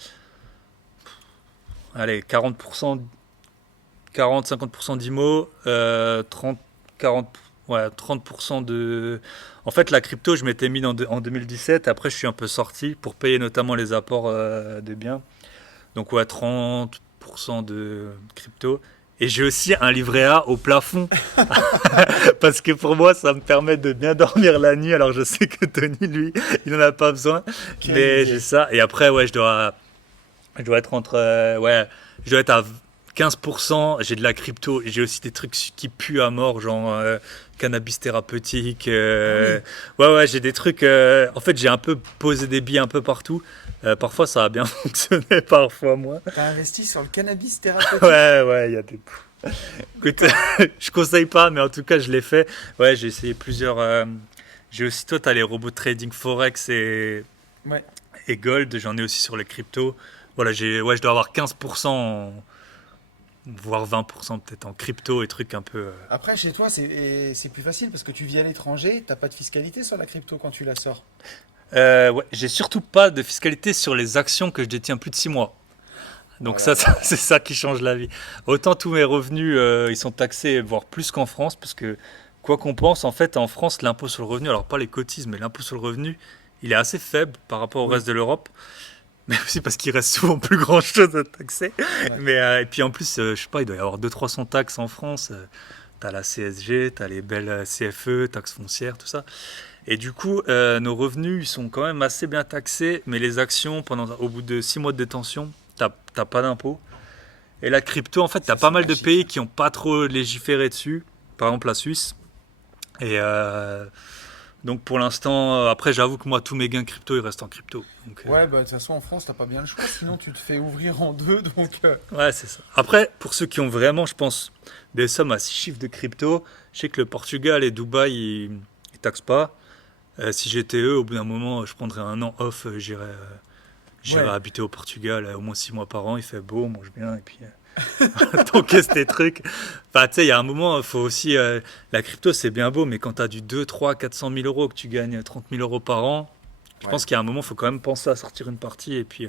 allez, 40%, 40-50% d'IMO, 30, 40, ouais, 30% de... En fait, la crypto, je m'étais mis en 2017. Après, je suis un peu sorti pour payer notamment les apports de biens. Donc, ouais, 30% de crypto. Et j'ai aussi un livret A au plafond. Parce que pour moi, ça me permet de bien dormir la nuit. Alors, je sais que Tony, lui, il n'en a pas besoin. quelle Mais j'ai idée. ça. Et après, ouais, je dois être entre. Ouais, je dois être à 15%, j'ai de la crypto, j'ai aussi des trucs qui puent à mort, genre cannabis thérapeutique. Ah oui, Ouais, j'ai des trucs. En fait, j'ai un peu posé des billes un peu partout. Parfois, ça a bien fonctionné, parfois moins. t'as investi sur le cannabis thérapeutique? Ouais, il y a des. Écoute, je conseille pas, mais en tout cas, je l'ai fait. Ouais, j'ai essayé plusieurs. J'ai aussi, toi, t'as les robots de trading Forex Ouais. et Gold. J'en ai aussi sur les cryptos. Voilà, je dois avoir 15%, voire 20% peut-être en crypto et trucs un peu. Après, chez toi, c'est plus facile parce que tu vis à l'étranger, t'as pas de fiscalité sur la crypto quand tu la sors. Ouais, j'ai surtout pas de fiscalité sur les actions que je détiens plus de 6 mois. Oh Donc là là. c'est ça qui change la vie. Autant tous mes revenus, ils sont taxés, voire plus qu'en France, parce que quoi qu'on pense, en fait, en France, l'impôt sur le revenu, alors pas les cotises, mais l'impôt sur le revenu, il est assez faible par rapport au Oui, reste de l'Europe, mais aussi parce qu'il reste souvent plus grand-chose à taxer. ouais. Mais, et puis en plus, je sais pas, il doit y avoir 200-300 taxes en France. T'as la CSG, t'as les belles CFE, taxes foncières, tout ça. Et du coup, nos revenus, ils sont quand même assez bien taxés, mais les actions, au bout de 6 mois de détention, t'as pas d'impôt. Et la crypto, en fait, t'as Ça, pas c'est mal de magique, pays ça. qui ont pas trop légiféré dessus. Par exemple, la Suisse. Et donc, pour l'instant, après, j'avoue que moi, tous mes gains crypto, ils restent en crypto. Donc, Ouais, bah de toute façon, en France, t'as pas bien le choix, sinon tu te fais ouvrir en deux, donc... ouais, c'est ça. Après, pour ceux qui ont vraiment, je pense, des sommes à 6 chiffres de crypto, je sais que le Portugal et Dubaï, ils taxent pas. Si j'étais eux, au bout d'un moment, je prendrais un an off, j'irais Ouais. habiter au Portugal au moins 6 mois par an. Il fait beau, on mange bien, et puis t'encaisses tes trucs. Enfin, tu sais, il y a un moment, il faut aussi. La crypto, c'est bien beau, mais quand tu as du 2, 3, 400 000 euros, que tu gagnes 30 000 euros par an, je Ouais. pense qu'il y a un moment, il faut quand même penser à sortir une partie. Et puis,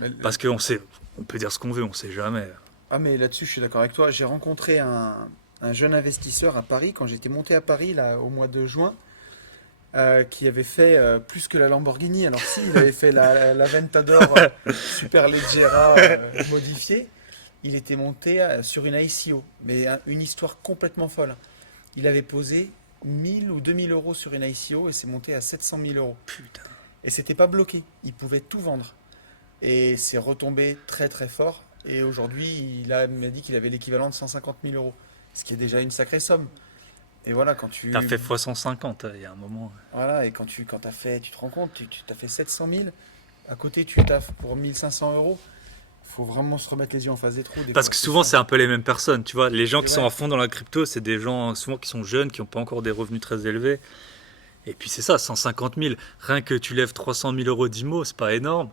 Mais parce qu'on sait, on peut dire ce qu'on veut, on sait jamais. ah, mais là-dessus, je suis d'accord avec toi. J'ai rencontré un jeune investisseur à Paris quand j'étais monté à Paris, là, au mois de juin, qui avait fait plus que la Lamborghini. Alors, si, il avait fait la Ventador Superleggera modifiée. Il était monté sur une ICO, mais une histoire complètement folle. Il avait posé 1000 ou 2000 euros sur une ICO et c'est monté à 700 000 euros. Putain. Et c'était pas bloqué, il pouvait tout vendre. Et c'est retombé très très fort. Et aujourd'hui, il m'a dit qu'il avait l'équivalent de 150 000 euros, ce qui est déjà une sacrée somme. Et voilà, T'as fait fois 150, il y a un moment. voilà, et quand t'as fait, tu te rends compte, tu t'as fait 700 000, à côté tu taffes pour 1500 euros. Il faut vraiment se remettre les yeux en face des trous, des Parce que souvent, conversations. c'est un peu les mêmes personnes, tu vois. Les gens Et qui sont à ouais, fond dans la crypto, c'est des gens souvent qui sont jeunes, qui n'ont pas encore des revenus très élevés. Et puis c'est ça, 150 000. Rien que tu lèves 300 000 euros d'IMO, c'est pas énorme.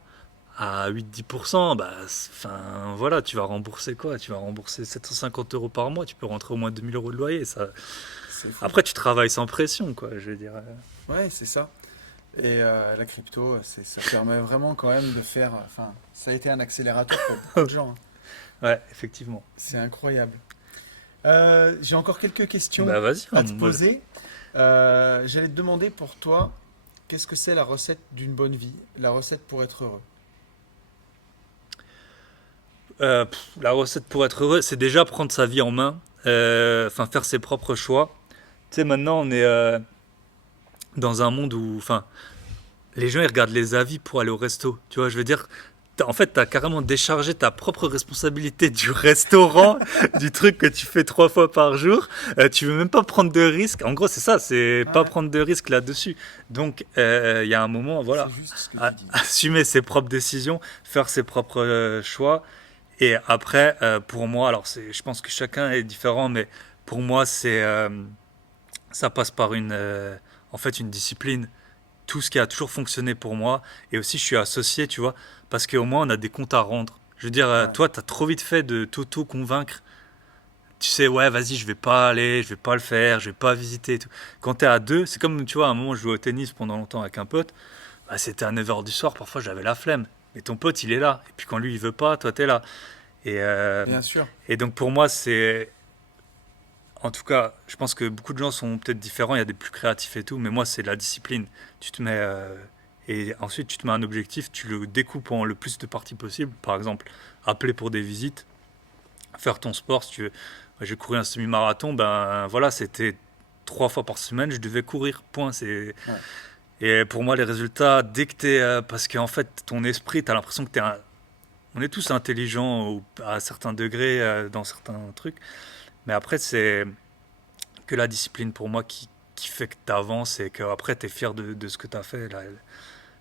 À 8-10%, bah, enfin, voilà, tu vas rembourser quoi? Tu vas rembourser 750 euros par mois, tu peux rentrer au moins 2000 euros de loyer. Ça. c'est fou. Après, tu travailles sans pression, quoi, je veux dire. Ouais, c'est ça. Et la crypto, ça permet vraiment quand même de faire. Enfin, ça a été un accélérateur pour beaucoup de gens, hein. Ouais, effectivement. C'est incroyable. J'ai encore quelques questions Bah, vas-y, à hein, te poser. J'allais te demander pour toi, qu'est-ce que c'est la recette d'une bonne vie, la recette pour être heureux? La recette pour être heureux, c'est déjà prendre sa vie en main, enfin, faire ses propres choix. Tu sais, maintenant, on est dans un monde où, enfin, les gens ils regardent les avis pour aller au resto. Tu vois, je veux dire, en fait, t'as carrément déchargé ta propre responsabilité du restaurant, du truc que tu fais 3 fois par jour. Tu veux même pas prendre de risques. En gros, c'est ça, c'est pas Ouais, prendre de risques là-dessus. Donc, il y a un moment, c'est voilà, juste ce que tu dis. assumer ses propres décisions, faire ses propres choix. Et après, pour moi, alors je pense que chacun est différent, mais pour moi, ça passe par en fait, une discipline, tout ce qui a toujours fonctionné pour moi. Et aussi, je suis associé, tu vois, parce qu'au moins, on a des comptes à rendre. Je veux dire, Ouais, toi, tu as trop vite fait de t'auto-convaincre. Tu sais, ouais, vas-y, je vais pas aller, je vais pas le faire, je vais pas visiter et tout. Quand tu es à deux, c'est comme, tu vois, à un moment, je jouais au tennis pendant longtemps avec un pote. Bah, c'était à 9h du soir, parfois, j'avais la flemme. Mais ton pote, il est là. Et puis quand lui, il veut pas, toi, tu es là. Et, euh, bien sûr. et donc, pour moi, c'est. En tout cas, je pense que beaucoup de gens sont peut-être différents, il y a des plus créatifs et tout, mais moi, c'est la discipline. Tu te mets. Et ensuite, tu te mets un objectif, tu le découpes en le plus de parties possible. Par exemple, appeler pour des visites, faire ton sport. Si tu veux, j'ai couru un semi-marathon, ben voilà, c'était 3 fois par semaine, je devais courir. Point. Ouais, Et pour moi, les résultats, dès que t'es. Parce qu'en fait, ton esprit, t'as l'impression que t'es on est tous intelligents à certains degrés, dans certains trucs. Mais après, c'est que la discipline pour moi qui fait que tu avances et qu'après, tu es fier de ce que tu as fait. Là.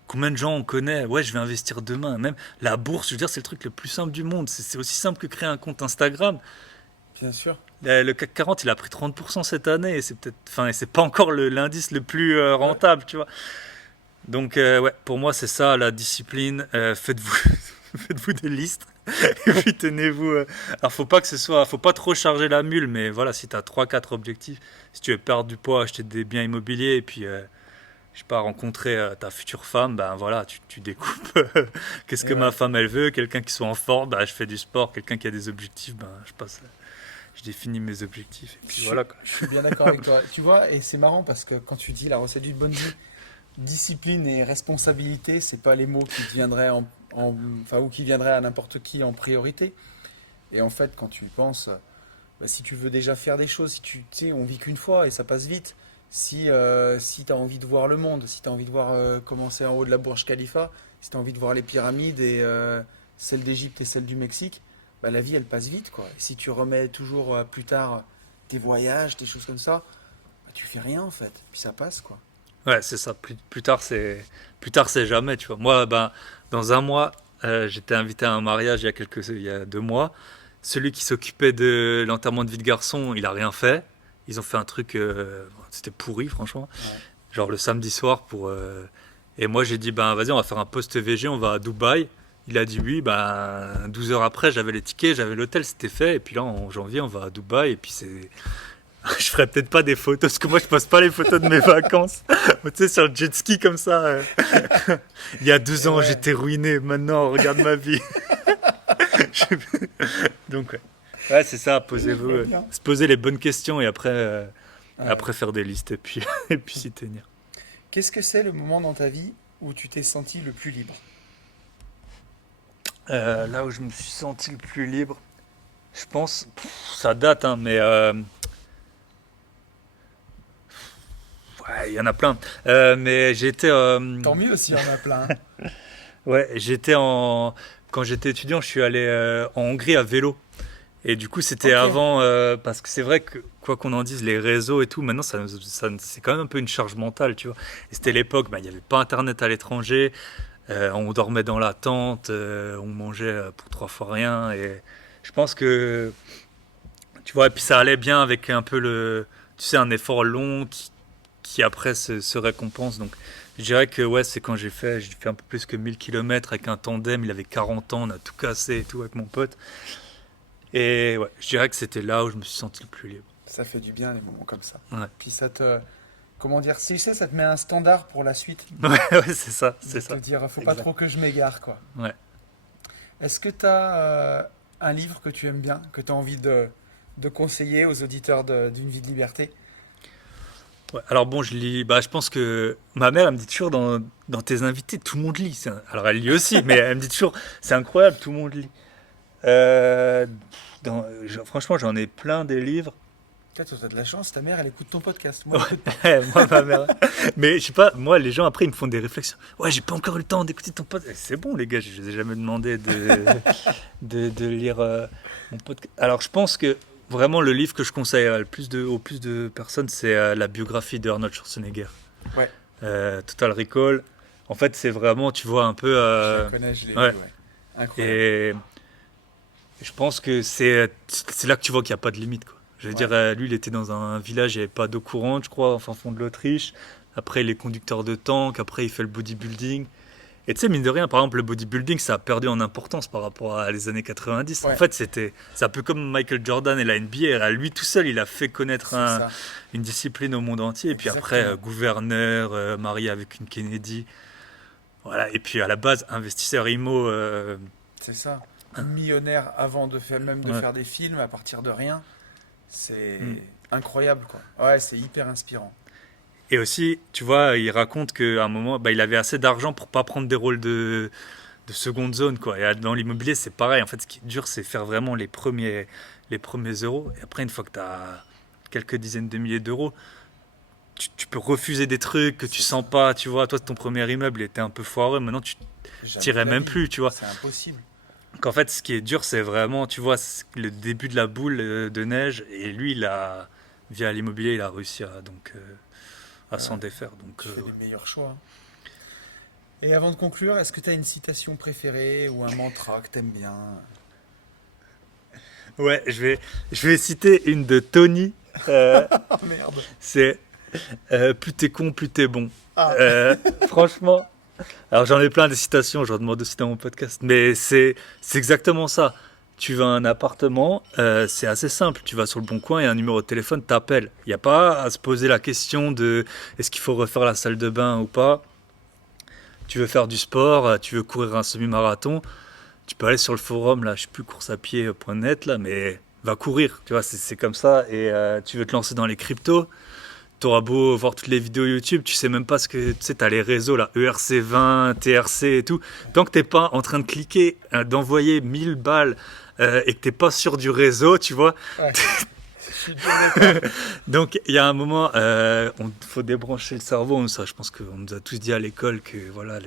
Combien de gens on connaît? Ouais, je vais investir demain. Même la bourse, je veux dire, c'est le truc le plus simple du monde. C'est aussi simple que créer un compte Instagram. Bien sûr. Le CAC 40, il a pris 30% cette année et c'est peut-être, enfin, et c'est pas encore l'indice le plus Ouais. rentable, tu vois. Donc, ouais, pour moi, c'est ça la discipline. Faites-vous, faites-vous des listes et puis tenez-vous. Alors, faut pas trop charger la mule, mais voilà, si tu as 3-4 objectifs, si tu veux perdre du poids, acheter des biens immobiliers et puis, je sais pas, rencontrer ta future femme, ben voilà, tu découpes. Qu'est-ce Et que ma ouais. femme elle veut? Quelqu'un qui soit en forme, ben, je fais du sport. Quelqu'un qui a des objectifs, ben, je définis mes objectifs et Je puis suis, voilà quoi. je suis bien d'accord avec toi. Tu vois, et c'est marrant parce que quand tu dis la recette d'une bonne vie, discipline et responsabilité, c'est pas les mots qui te viendraient enfin, ou qui viendraient à n'importe qui en priorité. Et en fait, quand tu y penses, bah, si tu veux déjà faire des choses, si tu sais, on vit qu'une fois et ça passe vite. Si tu as envie de voir le monde, si tu as envie de voir comment c'est en haut de la Burj Khalifa, si tu as envie de voir les pyramides et celle d'Égypte et celle du Mexique, bah, la vie elle passe vite quoi. Et si tu remets toujours plus tard tes voyages, tes choses comme ça, bah, tu fais rien en fait. Puis ça passe quoi. Ouais, c'est ça. Plus tard c'est jamais, tu vois. Moi, ben, dans un mois, j'étais invité à un mariage il y a 2 mois. Celui qui s'occupait de l'enterrement de vie de garçon, il a rien fait. Ils ont fait un truc, c'était pourri, franchement. Ouais. Genre le samedi soir et moi j'ai dit ben vas-y on va faire un post VG, on va à Dubaï. Il a dit oui, ben 12 heures après j'avais les tickets, j'avais l'hôtel, c'était fait. Et puis là en janvier on va à Dubaï et puis c'est je ferai peut-être pas des photos parce que moi je poste pas les photos de mes vacances. Tu sais sur le jet ski comme ça. Il y a deux Et ans ouais, j'étais ruiné, maintenant regarde ma vie. Donc ouais. Ouais, c'est ça, je posez-vous, vois bien. se poser les bonnes questions et Ouais. après faire des listes et puis et puis s'y tenir. Qu'est-ce que c'est le moment dans ta vie où tu t'es senti le plus libre? Là où je me suis senti le plus libre, je pense, ça date, hein, mais ouais, il y en a plein. Mais Tant mieux s'il y en a plein, hein. ouais, quand j'étais étudiant, je suis allé en Hongrie à vélo. Et du coup, c'était Ok. avant, parce que c'est vrai que quoi qu'on en dise, les réseaux et tout, maintenant, c'est quand même un peu une charge mentale, tu vois. Et c'était Ouais. l'époque, bah, il n'y avait pas Internet à l'étranger, on dormait dans la tente, on mangeait pour 3 fois rien. Et je pense que tu vois, et puis ça allait bien avec un peu tu sais, un effort long qui après se récompense. Donc, je dirais que ouais, c'est quand j'ai fait un peu plus que 1000 km avec un tandem. Il avait 40 ans, on a tout cassé et tout avec mon pote. Et ouais, je dirais que c'était là où je me suis senti le plus libre. Ça fait du bien les moments comme ça. Ouais, Puis comment dire, si tu sais, ça te met un standard pour la suite, ouais, ouais, c'est ça, de c'est te ça. dire, faut pas Exact. trop que je m'égare, quoi. Ouais. Est-ce que tu as un livre que tu aimes bien, que tu as envie de conseiller aux auditeurs d'une vie de liberté? Ouais. Alors bon, bah, je pense que ma mère, elle me dit toujours dans tes invités, tout le monde lit. Alors elle lit aussi, mais elle me dit toujours, c'est incroyable, tout le monde lit. Euh, franchement, j'en ai plein des livres. Toi, tu as de la chance, ta mère, elle écoute ton podcast. Moi, j'écoute pas. Ouais, moi, ma mère. Mais je sais pas, moi, les gens après, ils me font des réflexions. Ouais, j'ai pas encore eu le temps d'écouter ton podcast. C'est bon, les gars, je vous ai jamais demandé de lire mon podcast. Alors, je pense que vraiment, le livre que je conseille au plus de personnes, c'est la biographie de Arnold Schwarzenegger. Ouais, Total Recall. En fait, c'est vraiment, tu vois, un peu. je la connais, je l'ai Ouais. lu, ouais. Incroyable. Et je pense que c'est là que tu vois qu'il n'y a pas de limite, quoi. Je veux dire, Ouais, lui, il était dans un village, il n'y avait pas d'eau courante, je crois, enfin, fond de l'Autriche. Après, il est conducteur de tank. Après, il fait le bodybuilding. Et tu sais, mine de rien, par exemple, le bodybuilding, ça a perdu en importance par rapport à les années 90. En ouais, fait, c'est un peu comme Michael Jordan et la NBA. Lui tout seul, il a fait connaître c'est ça. une discipline au monde entier. Et puis après, Exactement. gouverneur, marié avec une Kennedy. Voilà. Et puis à la base, investisseur IMO. C'est ça. Millionnaire avant de faire, même de Ouais. faire des films à partir de rien. C'est Mm. incroyable, quoi. Ouais, c'est hyper inspirant. Et aussi, tu vois, il raconte qu'à un moment, bah, il avait assez d'argent pour pas prendre des rôles de seconde zone, quoi. Et dans l'immobilier, c'est pareil. En fait, ce qui est dur, c'est faire vraiment les premiers euros. Et après, une fois que tu as quelques dizaines de milliers d'euros, tu peux refuser des trucs que tu C'est ça. sens pas, tu vois. Toi, ton premier immeuble était un peu foireux. Maintenant, tu Jamais t'irais de la même vie. plus, tu vois. C'est impossible. qu'en fait, ce qui est dur, c'est vraiment, tu vois, le début de la boule de neige. Et lui, via l'immobilier, il a réussi à Euh, s'en défaire. Donc, Tu fais ouais. les meilleurs choix, hein. Et avant de conclure, est-ce que tu as une citation préférée ou un mantra que t'aimes bien? Ouais, je vais citer une de Tony. Ah merde. C'est plus t'es con, plus t'es bon. Ah, Euh, Franchement, alors j'en ai plein des citations, j'en demande aussi dans mon podcast, mais c'est exactement ça. Tu vas à un appartement, c'est assez simple. Tu vas sur le bon coin et un numéro de téléphone t'appelle. Il n'y a pas à se poser la question de est-ce qu'il faut refaire la salle de bain ou pas. Tu veux faire du sport, tu veux courir un semi-marathon, tu peux aller sur le forum, là, je sais plus, courseapied.net, là, mais va courir, tu vois, c'est comme ça. Et tu veux te lancer dans les cryptos, t'auras beau voir toutes les vidéos YouTube, tu sais même pas ce que, tu sais, t'as les réseaux, là, ERC20, TRC et tout. Tant que t'es pas en train de cliquer, d'envoyer 1000 balles et que t'es pas sûr du réseau, tu vois. ouais, je suis bien d'accord. Donc il y a un moment, faut débrancher le cerveau. Ça, je pense qu'on nous a tous dit à l'école que voilà,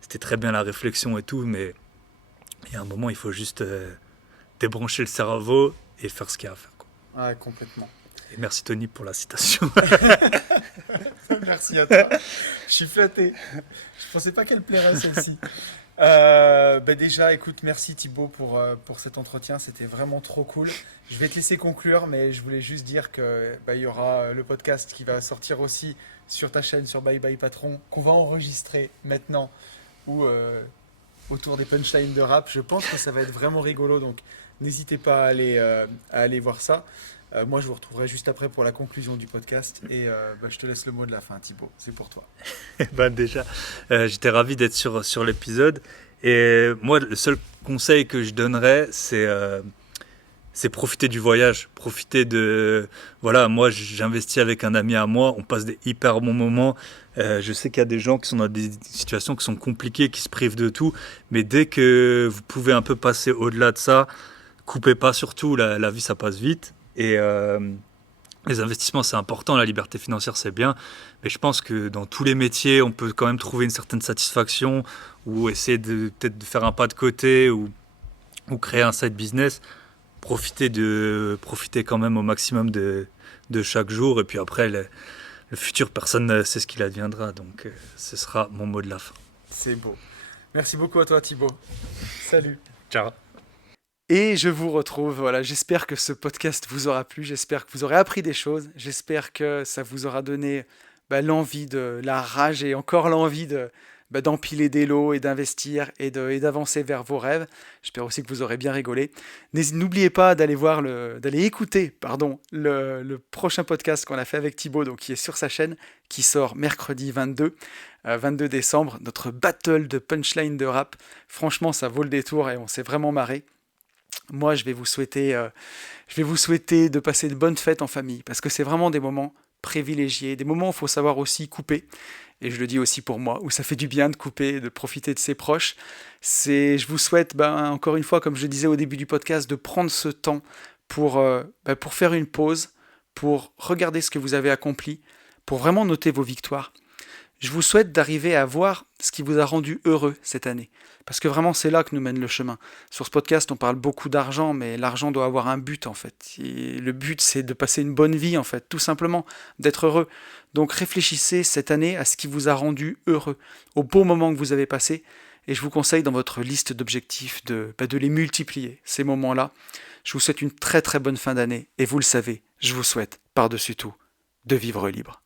c'était très bien la réflexion et tout, mais il y a un moment, il faut juste débrancher le cerveau et faire ce qu'il y a à faire, quoi. Ouais, complètement. Et merci Tony pour la citation. Merci à toi. Je suis flatté. Je pensais pas qu'elle plairait celle-ci. Bah déjà, écoute, merci Thibaut pour cet entretien. C'était vraiment trop cool. Je vais te laisser conclure, mais je voulais juste dire que bah, il y aura le podcast qui va sortir aussi sur ta chaîne, sur Bye Bye Patron, qu'on va enregistrer maintenant ou autour des punchlines de rap. Je pense que ça va être vraiment rigolo, donc n'hésitez pas à aller voir ça. Moi, je vous retrouverai juste après pour la conclusion du podcast et bah, je te laisse le mot de la fin, Thibaut. C'est pour toi. Ben déjà, j'étais ravi d'être sur l'épisode. Et moi, le seul conseil que je donnerais, c'est profiter du voyage, profiter de... Voilà, moi j'investis avec un ami à moi, on passe des hyper bons moments. Je sais qu'il y a des gens qui sont dans des situations qui sont compliquées, qui se privent de tout, mais dès que vous pouvez un peu passer au-delà de ça, coupez pas surtout, la vie ça passe vite. Et les investissements c'est important, la liberté financière c'est bien, mais je pense que dans tous les métiers, on peut quand même trouver une certaine satisfaction ou essayer de peut-être de faire un pas de côté ou créer un side business. Profiter quand même au maximum de chaque jour. Et puis après, le futur, personne ne sait ce qu'il adviendra. Donc, ce sera mon mot de la fin. C'est beau. Merci beaucoup à toi, Thibaut. Salut. Ciao. Et je vous retrouve, voilà, j'espère que ce podcast vous aura plu, j'espère que vous aurez appris des choses, j'espère que ça vous aura donné l'envie de la rage et encore l'envie d'empiler des lots et d'investir et d'avancer vers vos rêves. J'espère aussi que vous aurez bien rigolé. N'oubliez pas d'aller écouter le prochain podcast qu'on a fait avec Thibaut, donc qui est sur sa chaîne, qui sort mercredi 22 décembre, notre battle de punchline de rap. Franchement, ça vaut le détour et on s'est vraiment marré. Moi, je vais vous souhaiter de passer de bonnes fêtes en famille, parce que c'est vraiment des moments privilégiés, des moments où il faut savoir aussi couper, et je le dis aussi pour moi, où ça fait du bien de couper, de profiter de ses proches. Je vous souhaite, encore une fois, comme je le disais au début du podcast, de prendre ce temps pour faire une pause, pour regarder ce que vous avez accompli, pour vraiment noter vos victoires. Je vous souhaite d'arriver à voir ce qui vous a rendu heureux cette année. Parce que vraiment, c'est là que nous mène le chemin. Sur ce podcast, on parle beaucoup d'argent, mais l'argent doit avoir un but, en fait. Et le but, c'est de passer une bonne vie, en fait, tout simplement, d'être heureux. Donc réfléchissez cette année à ce qui vous a rendu heureux, au beau moment que vous avez passé, et je vous conseille dans votre liste d'objectifs de les multiplier, ces moments-là. Je vous souhaite une très très bonne fin d'année, et vous le savez, je vous souhaite, par-dessus tout, de vivre libre.